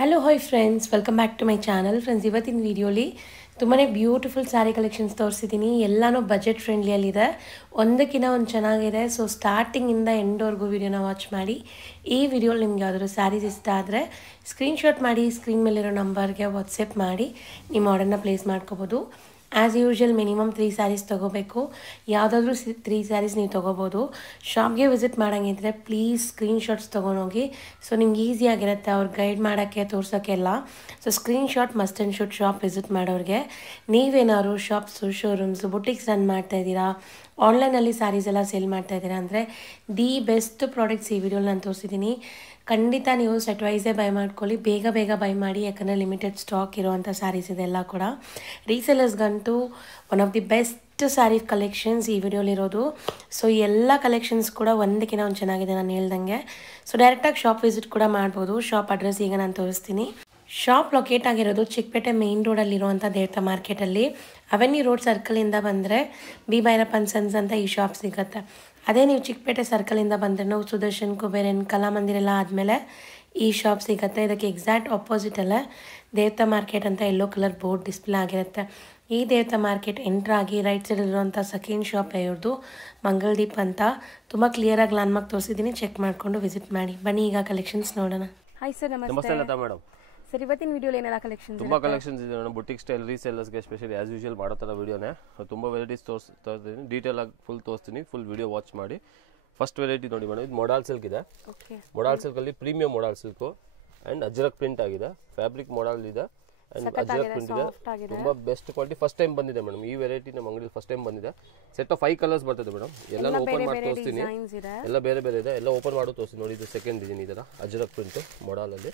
Hello hi friends, welcome back to my channel. Friends, ಇವತ್ತಿನ ವೀಡಿಯೋಲಿ ತುಂಬಾ ಬ್ಯೂಟಿಫುಲ್ ಸ್ಯಾರಿ ಕಲೆಕ್ಷನ್ಸ್ ತೋರಿಸಿದ್ದೀನಿ. ಎಲ್ಲನೂ ಬಜೆಟ್ ಫ್ರೆಂಡ್ಲಿಯಲ್ಲಿದೆ, ಒಂದಕ್ಕಿಂತ ಒಂದು ಚೆನ್ನಾಗಿದೆ. ಸೊ ಸ್ಟಾರ್ಟಿಂಗಿಂದ ಎಂಡ್ವರೆಗೂ ವೀಡಿಯೋನ ವಾಚ್ ಮಾಡಿ. ಈ ವಿಡಿಯೋಲಿ ನಿಮ್ಗೆ ಯಾವ್ದಾದ್ರು ಸ್ಯಾರೀಸ್ ಇಷ್ಟ ಆದರೆ ಸ್ಕ್ರೀನ್ಶಾಟ್ ಮಾಡಿ ಸ್ಕ್ರೀನ್ ಮೇಲಿರೋ ನಂಬರ್ಗೆ ವಾಟ್ಸಪ್ ಮಾಡಿ ನಿಮ್ಮ ಆರ್ಡರ್ನ ಪ್ಲೇಸ್ ಮಾಡ್ಕೋಬೋದು. ಆ್ಯಸ್ ಯೂಶ್ವಲ್ ಮಿನಿಮಮ್ 3 ಸ್ಯಾರೀಸ್ ತೊಗೋಬೇಕು. ಯಾವುದಾದ್ರೂ 3 ಸ್ಯಾರೀಸ್ ನೀವು ತೊಗೋಬೋದು. ಶಾಪ್ಗೆ ವಿಸಿಟ್ ಮಾಡೋಂಗಿದ್ರೆ ಪ್ಲೀಸ್ ಸ್ಕ್ರೀನ್ಶಾಟ್ಸ್ ತೊಗೊಂಡೋಗಿ. ಸೊ ನಿಮ್ಗೆ ಈಸಿಯಾಗಿರುತ್ತೆ ಅವ್ರು ಗೈಡ್ ಮಾಡೋಕ್ಕೆ, ತೋರ್ಸೋಕ್ಕೆಲ್ಲ. So screenshot must and should shop visit ಮಾಡೋರಿಗೆ. ನೀವೇನಾದ್ರು ಶಾಪ್ಸು, ಶೋರೂಮ್ಸು, ಬುಟಿಕ್ಸ್ ರನ್ ಮಾಡ್ತಾಯಿದ್ದೀರಾ, ಆನ್ಲೈನಲ್ಲಿ ಸ್ಯಾರೀಸ್ ಎಲ್ಲ ಸೇಲ್ ಮಾಡ್ತಾಯಿದ್ದೀರಾ ಅಂದರೆ ದಿ ಬೆಸ್ಟ್ ಪ್ರಾಡಕ್ಟ್ಸ್ ಈ ವಿಡಿಯೋಲಿ ನಾನು ತೋರಿಸಿದ್ದೀನಿ. ಖಂಡಿತ ನೀವು ಸೆಟ್ ವೈಸೇ ಬೈ ಮಾಡ್ಕೊಳ್ಳಿ, ಬೇಗ ಬೈ ಮಾಡಿ. ಯಾಕಂದರೆ ಲಿಮಿಟೆಡ್ ಸ್ಟಾಕ್ ಇರೋವಂಥ ಸ್ಯಾರೀಸ್ ಇದೆಲ್ಲ ಕೂಡ. ರೀಸೆಲರ್ಸ್ಗಂತೂ one of the best sari collections ಈ ವಿಡಿಯೋಲಿರೋದು. ಸೊ ಎಲ್ಲ ಕಲೆಕ್ಷನ್ಸ್ ಕೂಡ ಒಂದಕ್ಕಿಂತ ಒಂದು ಚೆನ್ನಾಗಿದೆ ನಾನು ಹೇಳ್ದಂಗೆ. ಸೊ ಡೈರೆಕ್ಟಾಗಿ ಶಾಪ್ ವಿಸಿಟ್ ಕೂಡ ಮಾಡ್ಬೋದು. ಶಾಪ್ ಅಡ್ರೆಸ್ ಈಗ ನಾನು ತೋರಿಸ್ತೀನಿ. ಶಾಪ್ ಲೊಕೇಟ್ ಆಗಿರೋದು ಚಿಕ್ಕಪೇಟೆ ಮೇನ್ ರೋಡಲ್ಲಿರುವಂಥ ದೇವತಾ ಮಾರ್ಕೆಟಲ್ಲಿ. ಅವೆನ್ಯೂ ರೋಡ್ ಸರ್ಕಲಿಂದ ಬಂದರೆ ಬಿ ಭೈರಪ್ಪನ್ ಸನ್ಸ್ ಅಂತ ಈ ಶಾಪ್ ಸಿಗುತ್ತೆ. ಅದೇ ನೀವು ಚಿಕ್ಕಪೇಟೆ ಸರ್ಕಲಿಂದ ಬಂದರೆ ನಾವು ಸುದರ್ಶನ್, ಕುಬೇರನ್, ಕಲಾಮಂದಿರ ಎಲ್ಲ ಆದಮೇಲೆ ಈ ಶಾಪ್ ಸಿಗುತ್ತೆ. ಇದಕ್ಕೆ ಎಕ್ಸಾಕ್ಟ್ ಆಪೋಸಿಟಲ್ಲೇ ದೇವತಾ ಮಾರ್ಕೆಟ್ ಅಂತ ಯೆಲ್ಲೋ ಕಲರ್ ಬೋರ್ಡ್ ಡಿಸ್ಪ್ಲೇ ಆಗಿರುತ್ತೆ. ಈ ದೇವತಾ ಮಾರ್ಕೆಟ್ ಎಂಟ್ರಾಗಿ ರೈಟ್ ಸೈಡಲ್ಲಿರುವಂಥ ಸೆಕೆಂಡ್ ಶಾಪ್ ಇವ್ರದ್ದು ಮಂಗಲ್ದೀಪ್ ಅಂತ. ತುಂಬ ಕ್ಲಿಯರಾಗಿ ಲ್ಯಾಂಡ್ಮಾರ್ಕ್ ತೋರಿಸಿದ್ದೀನಿ, ಚೆಕ್ ಮಾಡಿಕೊಂಡು ವಿಸಿಟ್ ಮಾಡಿ. ಬನ್ನಿ ಈಗ ಕಲೆಕ್ಷನ್ಸ್ ನೋಡೋಣ. ಹಾಯ್ ಸರ್, ನಮಸ್ತೆ ಮೇಡಮ್. ಸರ್, ಇವತ್ತಿನ ವಿಡಿಯೋಲಿ ಏನೆಲ್ಲ ಕಲೆಕ್ಷನ್ಸ್? ತುಂಬಾ ಕಲೆಕ್ಷನ್ಸ್ ಇದೆ ಮೇಡಮ್. ಬುಟಿಕ್ ಸ್ಟೈಲ್ ರೀಸೆಲ್ಲರ್ಸ್ಗೆ ಸ್ಪೆಷಲಿ ಆಸ್ ಯೂಶುವಲ್ ಮಾಡೋ ಥರ ವಿಡಿಯೋನೇ. ತುಂಬ ವೆರೈಟೀಸ್ ತೋರಿಸ್ತೀನಿ, ಡೀಟೇಲ್ ಆಗಿ ಫುಲ್ ತೋರಿಸ್ತೀನಿ. ಫುಲ್ ವಿಡಿಯೋ ವಾಚ್ ಮಾಡಿ. ಫಸ್ಟ್ ವೆರೈಟಿ ನೋಡಿ ಮೇಡಮ್, ಇದು ಮೊಡಾಲ್ ಸಿಲ್ಕ್ ಇದೆ. ಮೊಡಾಲ್ ಸಿಲ್ಕಲ್ಲಿ premium modal silk and Ajrak print ಆಗಿದೆ. ಫ್ಯಾಬ್ರಿಕ್ ಮೊಡಾಲ್ ಇದೆ ಆ್ಯಂಡ್ ಅಜ್ರಕ್ ಪ್ರಿಂಟ್ ಇದೆ. ತುಂಬ ಬೆಸ್ಟ್ ಕ್ವಾಲಿಟಿ. ಫಸ್ಟ್ ಟೈಮ್ ಬಂದಿದೆ ಮೇಡಮ್ ಈ ವೆರೈಟಿ ನಮ್ಮ ಅಂಗಡಿ. ಫಸ್ಟ್ ಟೈಮ್ ಬಂದಿದೆ. ಸೆಟ್ ಆಫ್ 5 ಕಲರ್ಸ್ ಬರ್ತದೆ ಮೇಡಮ್. ಎಲ್ಲ ಓಪನ್ ಮಾಡಿ ತೋರಿಸ್ತೀನಿ. ಎಲ್ಲ ಬೇರೆ ಬೇರೆ ಇದೆ, ಎಲ್ಲ ಓಪನ್ ಮಾಡಿ ತೋರಿಸ್ತೀನಿ. ನೋಡಿ, ಇದು ಸೆಕೆಂಡ್ ಡಿಸೈನ್ ಇದರ ಅಜ್ರಕ್ ಪ್ರಿಂಟ್ ಮೊಡಾಲಲ್ಲಿ.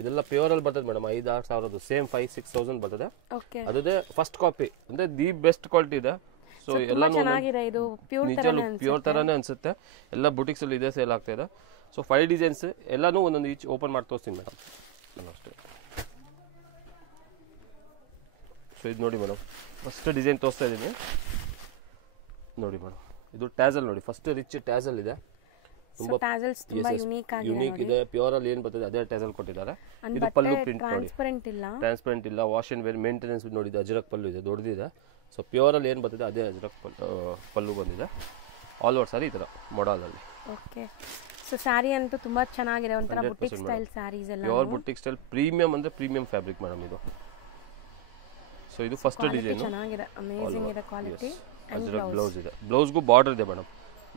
ಇದೆಲ್ಲ ಪ್ಯೂರಲ್ಲಿ ಬರ್ತದೆ ಮೇಡಮ್. 5-6 ಸಾವಿರದ್ದು ಸೇಮ್ 5-6,000 ಬರ್ತದೆ. ಅದೇ ಫಸ್ಟ್ ಕಾಪಿ ಅಂದ್ರೆ ದಿ ಬೆಸ್ಟ್ ಕ್ವಾಲಿಟಿ ಇದೆ. ಸೊ ಎಲ್ಲ ನಿಜವಾಗ್ಲೂ ಪ್ಯೂರ್ ತರಾನೇ ಅನ್ಸುತ್ತೆ. ಎಲ್ಲ ಬುಟಿಕ್ಸ್ ಅಲ್ಲಿ ಇದೆ, ಸೇಲ್ ಆಗ್ತಾ ಇದೆ. ಸೊ 5 ಡಿಸೈನ್ಸ್ ಎಲ್ಲಾನು ಒಂದೊಂದು ಈಚ್ ಓಪನ್ ಮಾಡಿ ತೋರಿಸ್ತೀನಿ ಮೇಡಮ್. ಅಷ್ಟೇ. ಸೊ ಇದು ನೋಡಿ ಮೇಡಮ್, ಫಸ್ಟ್ ಡಿಸೈನ್ ತೋರಿಸ್ತಾ ಇದ್ದೀನಿ ನೋಡಿ ಮೇಡಮ್. ಇದು ಟ್ಯಾಸಲ್ ನೋಡಿ, ಫಸ್ಟ್ ರಿಚ್ ಟ್ಯಾಸಲ್ ಇದೆ. ತುಂಬಾ ಯುನೀಕ್ ಇದೆ. ಪ್ಯೂರ್ ಅಲ್ಲಿ ಏನ್ ಬರ್ತದೆ ಅದೇ ಟ್ಯಾಸಲ್ ಕೊಟ್ಟಿದ್ದಾರೆ. ಇದು ಪಲ್ಲು ಪ್ರಿಂಟ್ ನೋಡಿ, ಟ್ರಾನ್ಸ್ಪರೆಂಟ್ ಇಲ್ಲ. ವಾಶ್ ಅಂಡ್ ವೇರ್ ಮೇಂಟೆನೆನ್ಸ್ ನೋಡಿ. ಇದು ಅಜ್ರಕ್ ಪಲ್ಲು ಇದೆ, ದೊಡ್ಡದಿದೆ. ಸೊ ಪ್ಯೂರ್ ಅಲ್ಲಿ ಏನ್ ಬರ್ತದೆ ಅದೇ ಅಜ್ರಕ್ ಪಲ್ಲು ಬಂದಿದೆ. ಆಲ್ ಓವರ್ ಸಾರಿ ಈ ತರ ಮೊಡಲ್ ಅಲ್ಲಿ. ಓಕೆ. ಸೊ ಸ್ಯಾರಿ ಅಂತೂ ತುಂಬಾ ಚೆನ್ನಾಗಿದೆ, ಒಂತರ ಬುಟಿಕ್ ಸ್ಟೈಲ್ ಸ್ಯಾರೀಸ್ ಎಲ್ಲ. ಪ್ಯೂರ್ ಬುಟಿಕ್ ಸ್ಟೈಲ್ ಪ್ರೀಮಿಯಂ ಅಂದ್ರೆ ಪ್ರೀಮಿಯಂ ಫ್ಯಾಬ್ರಿಕ್ ಮೇಡಮ್ ಇದು. ಸೊ ಇದು ಫಸ್ಟ್ ಡಿಸೈನ್ ಚೆನ್ನಾಗಿದೆ, ಅಮೇಜಿಂಗ್ ಇದೆ ಕ್ವಾಲಿಟಿ. ಅಜ್ರಕ್ ಬ್ಲೌಸ್ ಇದೆ. ಬ್ಲೌಸ್ಗೂ ಬಾರ್ಡರ್ ಇದೆ madam.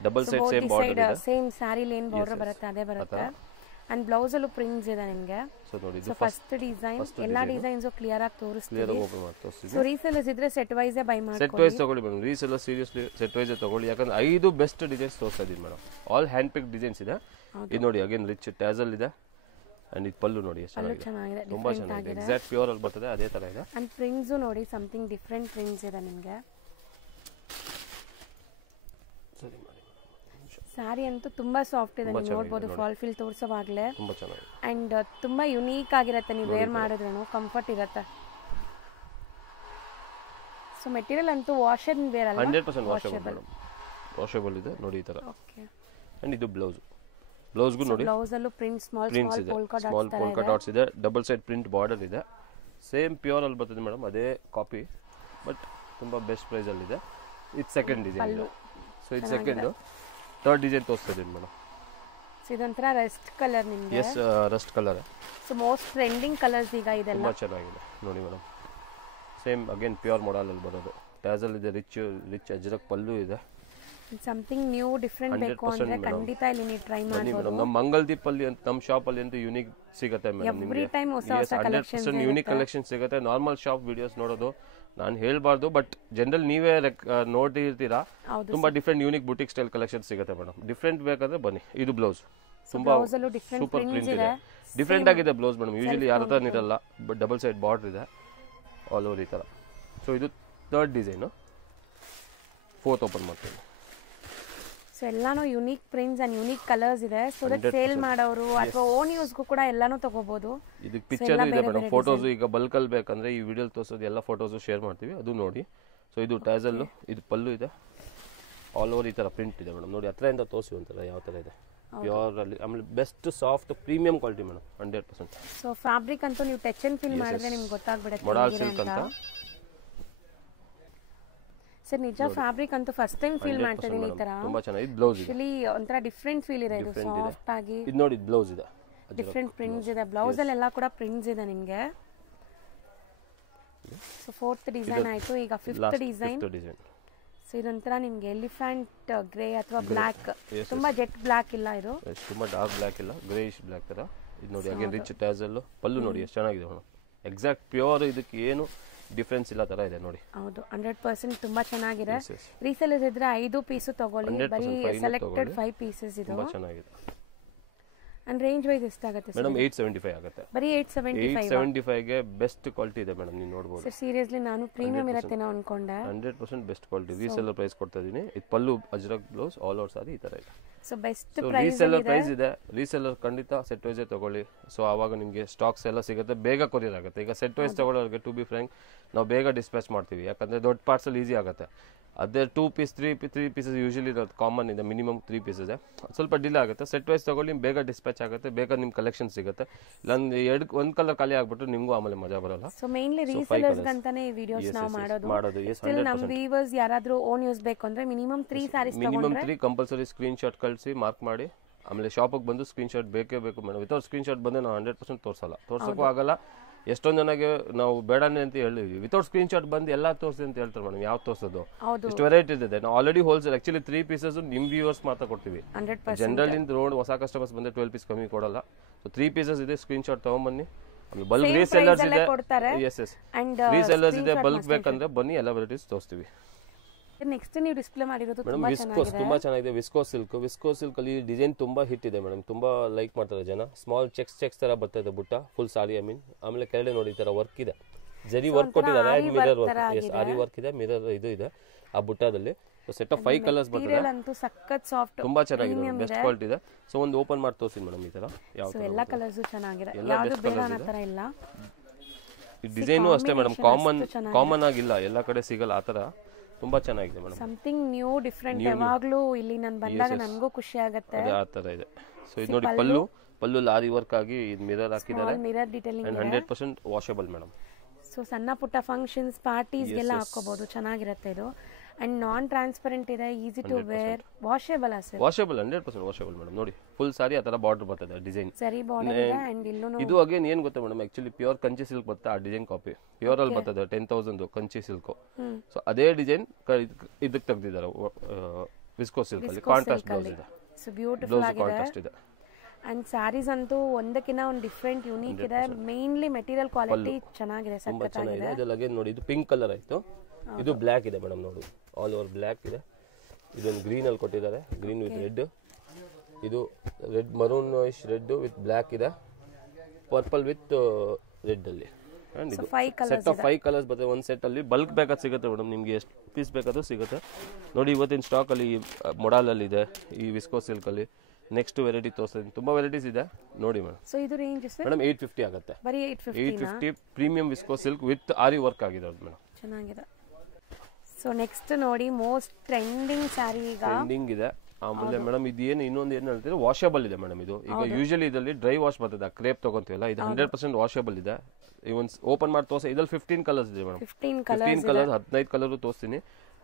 Double side same border ಇದೆ. ಸೇಮ್ ಸ್ಯಾರಿ ಲೇನ್ ಬಾರ್ಡರ್ ಬರುತ್ತೆ, ಅದೇ ಬರುತ್ತೆ. ಅಂಡ್ ಬ್ಲೌಸ್ ಅಲ್ಲೂ ಪ್ರಿಂಟ್ಸ್ ಇದೆ ನಿಮಗೆ. ಸೊ ನೋಡಿ, ಇದು ಫಸ್ಟ್ ಡಿಸೈನ್. ಎಲ್ಲಾ ಡಿಸೈನ್ಸ್ ಕ್ಲಿಯರ್ ಆಗಿ ತೋರಿಸ್ತೀನಿ. ಸೊ ರೀಸೆಲ್ಲರ್ಸ್ ಇದ್ರೆ ಸೆಟ್ ವೈಸ್ ಬೈ ಮಾಡಿ. ಸೆಟ್ ವೈಸ್ ತಗೊಳ್ಳಿ madam. Reseller seriously set wise ತಗೊಳ್ಳಿ. ಯಾಕಂದ್ರೆ 5 ಬೆಸ್ಟ್ ಡಿಸೈನ್ಸ್ ತೋರಿಸ್ತಾ ಇದೀನಿ madam. All hand pick designs ಇದೆ. ಇದು ನೋಡಿ, ಅಗೇನ್ ರಿಚ್ ಟ್ಯಾಸಲ್ ಇದೆ. ಅಂಡ್ ಇದು ಪಲ್ಲು ನೋಡಿ ಎಷ್ಟು ಚೆನ್ನಾಗಿದೆ, ತುಂಬಾ ಚೆನ್ನಾಗಿದೆ. ಎಕ್ಸಾಕ್ಟ್ ಪ್ಯೂರ್ ಅಲ್ಲಿ ಬರ್ತದೆ ಅದೇ ತರ ಇದೆ. ಅಂಡ್ ಪ್ರಿಂಟ್ಸ್ ನೋಡಿ, ಸಮಥಿಂಗ್ ಡಿಫರೆಂಟ್ ಪ್ರಿಂಟ್ಸ್ ಇದೆ ನಿಮಗೆ. ಸರಿ ಮಾಡಿ. ಸ್ಯಾರಿ ಅಂತೂ ತುಂಬಾ ಸಾಫ್ಟ್ ಇದೆ, ನೀವು ನೋಡಬಹುದು ಫಾಲ್ ಫಿಲ್ ತೋರಿಸೋವಾಗಲೇ. ತುಂಬಾ ಚೆನ್ನಾಗಿದೆ ಅಂಡ್ ತುಂಬಾ ಯುನೀಕ್ ಆಗಿರುತ್ತೆ. ನೀವು ವೇರ್ ಮಾಡಿದ್ರೂ ಕಂಫರ್ಟ್ ಇರುತ್ತೆ. ಸೊ ಮೆಟೀರಿಯಲ್ ಅಂತೂ ವಾಶ್ ಅಂಡ್ ವೇರ್ ಅಲ್ಲ, 100% ವಾಷಬಲ್. ವಾಷಬಲ್ ಇದೆ ನೋಡಿ ಈ ತರ. ಓಕೆ. ಅಂಡ್ ಇದು ಬ್ಲೌಸ್ಗೂ ನೋಡಿ, ಬ್ಲೌಸ್ ಅಲ್ಲೂ ಪ್ರಿಂಟ್ ಸ್ಮಾಲ್ ಪೋಲ್ಕಾ ಡಾಟ್ಸ್ ಇದೆ. ಡಬಲ್ ಸೈಡ್ ಪ್ರಿಂಟ್ ಬಾರ್ಡರ್ ಇದೆ. ಸೇಮ್ ಪ್ಯೂರ್ ಅಲ್ಲಿ ಬರ್ತದೆ ಮೇಡಮ್, ಅದೇ ಕಾಪಿ, ಬಟ್ ತುಂಬಾ ಬೆಸ್ಟ್ ಪ್ರೈಸ್ ಅಲ್ಲಿ ಇದೆ. ಇದು ಸೆಕೆಂಡ್ ಡಿಸೈನ್. ಸೊ ಇದು ಸೆಕೆಂಡ್. ಥರ್ಡ್ ಡಿಸೈನ್ ತೋರಿಸ್ತಾ ಇದೀನಿ ಮೇಡಮ್. ಸೊ ಇದೊಂಥರ ರಸ್ಟ್ ಕಲರ್ ನಿಮಗೆ. Yes, rust colour. So most trending colours ಈಗ ಇದೆಲ್ಲ. ತುಂಬಾ ಚೆನ್ನಾಗಿದೆ ನೋಡಿ madam. Same again pure model ಅಲ್ಲಿ ಬರೋದು. ಟ್ಯಾಸಲ್ ಇದೆ, ರಿಚ್ ಅಜ್ರಕ್ ಪಲ್ಲು ಇದೆ. ಸಮಥಿಂಗ್ ನ್ಯೂ ಡಿಫರೆಂಟ್ ಬೇಕು ಅಂದ್ರೆ ಖಂಡಿತ ಇಲ್ಲಿ ನೀವು ಟ್ರೈ ಮಾಡಬಹುದು. ನಮ್ಮ ಮಂಗಲ್ದೀಪ್ ಅಲ್ಲಿ ಅಂತ ನಮ್ಮ ಶಾಪ್ ಅಲ್ಲಿ ಅಂತ ಯೂನಿಕ್ ಸಿಗುತ್ತೆ ಮೇಡಮ್. ಎವ್ರಿ ಟೈಮ್ ಹೊಸ ಕಲೆಕ್ಷನ್ಸ್, ಯೂನಿಕ್ ಕಲೆಕ್ಷನ್ ಸಿಗುತ್ತೆ. ನಾರ್ಮಲ್ ಶಾಪ್ ವಿಡಿಯೋಸ್ ನೋಡೋದು ನಾನು ಹೇಳ್ಬಾರ್ದು, ಬಟ್ ಜನರಲ್ ನೀವೇ ನೋಡಿರ್ತೀರಾ. ತುಂಬಾ different unique boutique style collection ಸಿಗುತ್ತೆ ಮೇಡಮ್. ಡಿಫ್ರೆಂಟ್ ಬೇಕಾದ್ರೆ ಬನ್ನಿ. ಇದು ಬ್ಲೌಸ್ ತುಂಬಾ ಸೂಪರ್ ಪ್ರಿಂಟ್ ಇದೆ, ಡಿಫ್ರೆಂಟ್ ಆಗಿದೆ ಬ್ಲೌಸ್ ಮೇಡಮ್. ಯೂಶಲಿ ಯಾರ ತರ ಇರಲ್ಲ, ಬಟ್ ಡಬಲ್ ಸೈಡ್ ಬಾರ್ಡರ್ ಇದೆ ಆಲ್ ಓವರ್ ಈ ತರ. ಸೊ ಇದು ಥರ್ಡ್ ಡಿಸೈನು. ಫೋರ್ತ್ ಓಪನ್ ಮಾಡ್ತೀನಿ. ಸೊ ಎಲ್ಲಾನು unique prints and unique colours ಇದೆ. ಸೊ ಅದಕ್ಕೆ ಸೇಲ್ ಮಾಡೋರು ಅಥವಾ ಓನ್ ಯೂಸ್ಗೂ ಕೂಡ ಎಲ್ಲಾನು ತಗೋಬಹುದು. ಇದಕ್ಕೆ ಪಿಕ್ಚರ್ ಇದೆ ಮೇಡಮ್, ಫೋಟೋಸ್. ಈಗ ಬಲ್ಕ್ ಅಲ್ಲಿ ಬೇಕಂದ್ರೆ ಈ ವಿಡಿಯೋ ತೋರಿಸೋದು ಎಲ್ಲ ಫೋಟೋಸ್ ಶೇರ್ ಮಾಡ್ತೀವಿ, ಅದು ನೋಡಿ. ಸೊ ಇದು ಟ್ಯಾಸಲ್, ಇದು ಪಲ್ಲು ಇದೆ. ಆಲ್ ಓವರ್ ಈ ತರ ಪ್ರಿಂಟ್ ಇದೆ ಮೇಡಮ್. ನೋಡಿ ಹತ್ರದಿಂದ ತೋರಿಸಿ ಒಂಥರ ಯಾವ ತರ ಇದೆ. ಪ್ಯೂರ್ ಅಲ್ಲಿ ಆಮೇಲೆ best soft premium quality madam 100%. So fabric ಅಂತೂ ನೀವು ಟಚ್ ಅಂಡ್ ಫೀಲ್ ಮಾಡಿದ್ರೆ ನಿಮ್ಗೆ ಗೊತ್ತಾಗ್ಬಿಡುತ್ತೆ ಮೊಡಾಲ್ ಸಿಲ್ಕ್ ಅಂತ ಸರ್. ನಿಜ ಫ್ಯಾಬ್ರಿಕ್ ಅಂತೂ ಫಸ್ಟ್ ಟೈಮ್ ಫೀಲ್ ಮಾಡ್ತಾ ಇದೀನಿ ಈ ತರ. ತುಂಬಾ ಚೆನ್ನಾಗಿದೆ. ಬ್ಲೌಸ್ ಇದೆ ಆಕ್ಚುಲಿ ಒಂಥರ ಡಿಫರೆಂಟ್ ಫೀಲ್ ಇದೆ, ಇದು ಸಾಫ್ಟ್ ಆಗಿ. ಇದು ನೋಡಿ ಬ್ಲೌಸ್ ಇದೆ, ಡಿಫರೆಂಟ್ ಪ್ರಿಂಟ್ಸ್ ಇದೆ, ಬ್ಲೌಸ್ ಅಲ್ಲಿ ಎಲ್ಲ ಕೂಡ ಪ್ರಿಂಟ್ಸ್ ಇದೆ ನಿಮಗೆ. ಸೊ 4th ಡಿಸೈನ್ ಆಯ್ತು, ಈಗ 5th ಡಿಸೈನ್. ಸೊ ಇದೊಂಥರ ನಿಮ್ಗೆ ಎಲಿಫೆಂಟ್ ಗ್ರೇ ಅಥವಾ ಬ್ಲಾಕ್, ತುಂಬಾ ಜೆಟ್ ಬ್ಲಾಕ್ ಇಲ್ಲ, ಇದು ತುಂಬಾ ಡಾರ್ಕ್ ಬ್ಲಾಕ್ ಇಲ್ಲ, ಗ್ರೇಯಿಶ್ ಬ್ಲಾಕ್ ತರ. ಇದು ನೋಡಿ ಅಗೇನ್ ರಿಚ್ ಟ್ಯಾಸಲ್ ಪಲ್ಲು ನೋಡಿ ಎಷ್ಟು ಚೆನ್ನಾಗಿದೆ ಮೇಡಮ್. ಎಕ್ಸಾಕ್ಟ್ ಪ್ಯೂರ್, ಇದಕ್ಕೆ ಏನು ಡಿಫರೆನ್ಸ್ ಇಲ್ಲ ತರ ಇದೆ ನೋಡಿ. ಹೌದು 100% ತುಂಬಾ ಚೆನ್ನಾಗಿದೆ. ರೀಸೆಲ್ಲರ್ಸ್ ಇದ್ರೆ 5 ಪೀಸ್ ತಗೊಳ್ಳಿ, ಬರೀ ಸೆಲೆಕ್ಟೆಡ್ 5 ಪೀಸಸ್ ಇದು. ತುಂಬಾ ಚೆನ್ನಾಗಿದೆ. ಅಂಡ್ ರೇಂಜ್ ವೈಸ್ ಎಷ್ಟಾಗುತ್ತೆ ಮೇಡಮ್? 875 ಆಗುತ್ತೆ. ಬರೀ 875 ಗೆ ಬೆಸ್ಟ್ ಕ್ವಾಲಿಟಿ ಇದೆ ಮೇಡಮ್, ನೀವು ನೋಡಬಹುದು. ಸರ್ ಸೀರಿಯಸ್ಲಿ ನಾನು ಪ್ರೀಮಿಯಂ ಇರುತ್ತೇನೋ ಅನ್ಕೊಂಡೆ. 100% ಬೆಸ್ಟ್ ಕ್ವಾಲಿಟಿ. ರೀಸೆಲ್ಲರ್ ಪ್ರೈಸ್ ಕೊಡ್ತಾ ಇದೀನಿ. ಇದು pallu Ajrak blouse all over sari ಈ ತರ ಇದೆ. So best price reseller price ಇದೆ. ರೀಸೆಲ್ಲರ್ ಖಂಡಿತ ಸೆಟ್ ವೈಸ್ ತಗೊಳ್ಳಿ. ಸೊ ಆವಾಗ ನಿಮಗೆ ಸ್ಟಾಕ್ಸ್ ಎಲ್ಲ ಸಿಗುತ್ತೆ, ಬೇಗ ಕೊರಿಯರ್ ಆಗುತ್ತೆ. ಈಗ ಸೆಟ್ ವೈಸ್ ತಗೊಳ್ಳೋರಿಗೆ ಟು ಬಿ ಫ್ರಾಂಕ್ ನಾವು ಬೇಗ ಡಿಸ್ಪ್ಯಾಚ್ ಮಾಡ್ತೀವಿ, ಯಾಕಂದ್ರೆ ದೊಡ್ಡ ಪಾರ್ಸಲ್ ಈಸಿ ಆಗುತ್ತೆ. ಅದೇ 2 ಪೀಸ್ 3 ಪೀಸಸ್ ಯೂಶಲಿ ಇರೋದು ಕಾಮನ್ ಇದೆ, ಮಿನಿಮಮ್ 3 ಪೀಸಸ್. ಸ್ವಲ್ಪ ಡಿಲೇ ಆಗುತ್ತೆ. ಸೆಟ್ ವೈಸ್ ತಗೊಳ್ಳಿ, ಬೇಗ ಡಿಸ್ಪ್ಯಾಚ್ ಆಗುತ್ತೆ, ಬೇಗ ನಿಮ್ಮ ಕಲೆಕ್ಷನ್ ಸಿಗುತ್ತೆ. ಇಲ್ಲ ಒಂದು ಕಲರ್ ಖಾಲಿ ಆಗ್ಬಿಟ್ಟು ನಿಮಗೂ ಆಮೇಲೆ ಮಜಾ ಬರಲ್ಲ. ಸೊ ಮೇನ್ಲಿ ರೀಸೆಲ್ಲರ್ಸ್ ಅಂತಾನೆ ಈ ವಿಡಿಯೋಸ್ ನಾವು ಮಾಡೋದು. ಸ್ಟಿಲ್ ನಮ್ಮ ವ್ಯೂವರ್ಸ್ ಯಾರಾದ್ರೂ ಓನ್ ಯೂಸ್ ಬೇಕು ಅಂದ್ರೆ ಮಿನಿಮಮ್ 3 ಸ್ಯಾರೀಸ್ ತಗೊಂಡ್ರೆ ಮಿನಿಮಮ್ 3 ಕಂಪಲ್ಸರಿ ಸ್ಕ್ರೀನ್ ಶಾಟ್ ಕಳಿಸಿ ಮಾರ್ಕ್ ಮಾಡಿ, ಆಮೇಲೆ ಶಾಪಿಗೆ ಬಂದು ಸ್ಕ್ರೀನ್ ಶಾಟ್ ಬೇಕೇ ಬೇಕು ಮೇಡಮ್. ವಿತೌಟ್ ಸ್ಕ್ರೀನ್ ಶಾಟ್ ಬಂದ್ರೆ ನಾವು 100% ತೋರಿಸಲ್ಲ, ತೋರ್ಸಕ್ಕೂ ಆಗಲ್ಲ. ಎಷ್ಟೊಂದು ಜನಗೆ ನಾವು ಬೇಡನೆ ಅಂತ ಹೇಳಿದ್ವಿ, ವಿತೌಟ್ ಸ್ಕ್ರೀನ್ ಶಾಟ್ ಬಂದು ಎಲ್ಲ ತೋರಿಸಿ ಅಂತ ಹೇಳ್ತಾರೆ ಮೇಡಮ್. ಯಾವ ತೋರಿಸೋದು? ಇಷ್ಟು ವೆರೈಟಿ ಇದೆ. ನಾವು ಆಲ್ರೆಡಿ ಹೋಲ್ಸೇಲ್ ಆಕ್ಚುಲಿ 3 ಪೀಸಸ್ ನಿಮ್ ವ್ಯೂವರ್ಸ್ ಮಾತ್ರ ಕೊಡ್ತೀವಿ. ಜನರಲ್ ಇಂದ ರೋಡ್ ಹೊಸ ಕಸ್ಟಮರ್ಸ್ ಬಂದ್ರೆ 12 ಪೀಸ್ ಕಮ್ಮಿ ಕೊಡಲ್ಲ. ಸೊ 3 ಪೀಸಸ್ ಇದೆ, ಸ್ಕ್ರೀನ್ ಶಾಟ್ ತಗೊಂಬನ್ನಿ. ಬಲ್ಕ್ ರೀಸೆಲ್ಲರ್ಸ್ ಇದೆ, ರೀಸೆಲ್ಲರ್ಸ್ ಇದೆ, ಬಲ್ಕ್ ಬೇಕಂದ್ರೆ ಬನ್ನಿ, ಎಲ್ಲ ವೆರೈಟೀಸ್ ತೋರಿಸ್ತೀವಿ. ನೆಕ್ಸ್ಟ್ ನೀವು ಡಿಸ್ಪ್ಲೇ ಮಾಡಿರೋದು ಮೇಡಮ್ ವಿಸ್ಕೋಸ್ ತುಂಬಾ ಚೆನ್ನಾಗಿದೆ. ವಿಸ್ಕೋಸ್ ಸಿಲ್ಕ್ ಅಲ್ಲಿ ಡಿಸೈನ್ ತುಂಬಾ ಹಿಟ್ ಇದೆ ಮೇಡಮ್, ತುಂಬಾ ಲೈಕ್ ಮಾಡ್ತಾರೆ ಜನ. ಸ್ಮಾಲ್ ಚೆಕ್ಸ್ ತರ ಬರ್ತದೆ ಬುಟ್ಟ, ಫುಲ್ ಸಾರಿ ಐ ಮೀನ್. ಆಮೇಲೆ ಕೆಳಗಡೆ ನೋಡಿ ಈ ತರ ವರ್ಕ್ ಇದೆ, ಜರಿ ವರ್ಕ್ ಕೊಟ್ಟಿದ್ದಾರೆ, ಮಿರರ್ ವರ್ಕ್. ಎಸ್, ಆರಿ ವರ್ಕ್ ಇದೆ, ಮಿರರ್ ಇದು ಇದೆ ಆ ಬುಟ್ಟದಲ್ಲಿ. ಸೆಟ್ ಆಫ್ 5 ಕಲರ್ಸ್ ಬರ್ತದೆ, ತುಂಬಾ ಚೆನ್ನಾಗಿದೆ, ಬೆಸ್ಟ್ ಕ್ವಾಲಿಟಿ ಇದೆ. ಸೊ ಒಂದು ಓಪನ್ ಮಾಡಿ ತೋರಿಸಿ ಮೇಡಮ್ ಈ ತರ. ಯಾವ ತರ ಎಲ್ಲ ಕಲರ್ಸ್ ಚೆನ್ನಾಗಿದೆ, ಯಾವುದು ಬೇಡ ಅನ್ನೋ ತರ ಇಲ್ಲ. ಈ ಡಿಸೈನು ಅಷ್ಟೇ ಮೇಡಮ್, ಕಾಮನ್ ಆಗಿಲ್ಲ, ಎಲ್ಲ ಕಡೆ ಸಿಗಲ್ಲ ಆ ತರ. ತುಂಬಾ ಚೆನ್ನಾಗಿದೆ ಮೇಡಮ್, ಸಮಥಿಂಗ್ ನ್ಯೂ ಡಿಫರೆಂಟ್. ಯಾವಾಗಲೂ ಇಲ್ಲಿ ನಾನು ಬಂದಾಗ ನನಗೂ ಖುಷಿ ಆಗುತ್ತೆ. ಆ ತರ ಇದೆ. ಸೊ ಇದು ನೋಡಿ ಪಲ್ಲು ಲಾರಿ ವರ್ಕ್ ಆಗಿ ಇದು ಮಿರರ್ ಹಾಕಿದ್ದಾರೆ, mirror detailing 100% washable madam. So ಸಣ್ಣ ಪುಟ್ಟ ಫಂಕ್ಷನ್ಸ್ ಪಾರ್ಟೀಸ್ ಗೆಲ್ಲ ಹಾಕೋಬಹುದು, ಚೆನ್ನಾಗಿರುತ್ತೆ ಇದು. ಅಂಡ್ ನಾನ್ ಟ್ರಾನ್ಸ್ಪರೆಂಟ್ ಇದೆ, ಈಸಿ ಟು ವೇರ್, ವಾಷೇಬಲ್ ಅಷ್ಟೇ. Washable 100% washable madam. ನೋಡಿ ಫುಲ್ ಸಾರಿ ಆ ತರ ಬಾರ್ಡರ್ ಬರ್ತದೆ, ಡಿಸೈನ್ ಸರಿ ಬಾರ್ಡರ್ ಇದೆ. ಅಂಡ್ ಇಲ್ಲೂ ಇದು ಅಗೇನ್ ಏನ್ ಗೊತ್ತಾ madam, actually pure Kanchi silk ಬರುತ್ತೆ, ಆ ಡಿಸೈನ್ ಕಾಪಿ ಪ್ಯೂರ್ ಅಲ್ಲಿ ಬರ್ತದೆ 10,000 ಕಂಚಿ ಸಿಲ್ಕ್. ಸೊ ಅದೇ ಡಿಸೈನ್ ಇದಕ್ಕೆ ತೆಗೆದಿದ್ದಾರೆ ವಿಸ್ಕೋಸ್ ಸಿಲ್ಕ್ ಅಲ್ಲಿ. ಕಾಂಟ್ರಾಸ್ಟ್ ಬ್ಲೌಸ್ ಇದೆ, ಸೊ ಬ್ಯೂಟಿಫುಲ್ ಆಗಿದೆ. ಕಾಂಟ್ರಾಸ್ಟ್ ಇದೆ. ಅಂಡ್ ಸ್ಯಾರೀಸ್ ಅಂತೂ ಒಂದಕ್ಕಿಂತ ಒಂದು ಡಿಫರೆಂಟ್ ಯೂನಿಕ್ ಇದೆ. ಮೇನ್ಲಿ ಮೆಟೀರಿಯಲ್ ಕ್ವಾಲಿಟಿ ಚೆನ್ನಾಗಿದೆ, ಸಖತ್ತಾಗಿದೆ. ಇದೆಲ್ಲ ಅಗೇನ್ ನೋಡಿ, ಇದು ಪಿಂಕ್ ಕಲರ್ ಆಯ್ತು, ಇದು ಬ್ಲಾಕ್ ಇದೆ ಮೇಡಮ್. ನೋಡಿ ಆಲ್ ಓವರ್ ಬ್ಲಾಕ್ ಇದೆ. ಇದೊಂದು ಗ್ರೀನ್ ಅಲ್ಲಿ ಕೊಟ್ಟಿದ್ದಾರೆ, ಗ್ರೀನ್ ವಿತ್ ರೆಡ್. ಇದು red, maroon red with black ಇದೆ, ಪರ್ಪಲ್ ವಿತ್ ರೆಡ್ ಅಲ್ಲಿ. ಅಂಡ್ ಇದು ಸೆಟ್ ಆಫ್ 5 ಕಲರ್ಸ್ ಬರ್ತದೆ ಒಂದು ಸೆಟ್ ಅಲ್ಲಿ. ಬಲ್ಕ್ ಬೇಕಾದ್ರೆ ಸಿಗುತ್ತೆ ಮೇಡಮ್, ನಿಮ್ಗೆ ಎಷ್ಟು ಪೀಸ್ ಬೇಕಾದ್ರೂ ಸಿಗುತ್ತೆ. ನೋಡಿ ಇವತ್ತಿನ ಸ್ಟಾಕ್ ಅಲ್ಲಿ ಮೊಡಾಲ್ ಅಲ್ಲಿ ಇದೆ, ಈ ವಿಸ್ಕೋ ಸಿಲ್ಕ್ ಅಲ್ಲಿ. ನೆಕ್ಸ್ಟ್ ವೆರೈಟಿ ತೋರಿಸ್ತೀನಿ, ತುಂಬಾ ವೆರೈಟೀಸ್ ಇದೆ ನೋಡಿ ಮೇಡಮ್. ಸೊ ಇದು ರೇಂಜ್ ಮೇಡಮ್ 850 ಆಗುತ್ತೆ, ಬರೀ 850 premium viscose silk with aari work ಆಗಿದೆ ಮೇಡಮ್, ಚೆನ್ನಾಗಿದೆ. ಸೊ ನೆಕ್ಸ್ಟ್ ನೋಡಿ, ಮೋಸ್ಟ್ ಟ್ರೆಂಡಿಂಗ್ ಸ್ಯಾರಿ ಈಗ ಟ್ರೆಂಡಿಂಗ್ ಇದೆ. ಆಮೇಲೆ ಮೇಡಮ್ ಇದು ಏನು ಇನ್ನೊಂದು ಏನು ಹೇಳ್ತೀವಿ, ವಾಷಬಲ್ ಇದೆ ಮೇಡಮ್. ಇದು ಈಗ ಯೂಶಲಿ ಇದರಲ್ಲಿ ಡ್ರೈ ವಾಶ್ ಬರ್ತದೆ, ಕ್ರೇಪ್ ತಗೊಂತೀವಲ್ಲ, ಇದು 100% ವಾಷಬಲ್ ಇದೆ. ಇವನ್ ಓಪನ್ ಮಾಡಿ ತೋರಿಸಿ. ಇದ್ರಲ್ಲಿ 15 ಕಲರ್ಸ್ ಇದೆ ಮೇಡಮ್, 15 ಕಲರ್ 15 ಕಲರ್ ತೋರಿಸ್ತೀನಿ.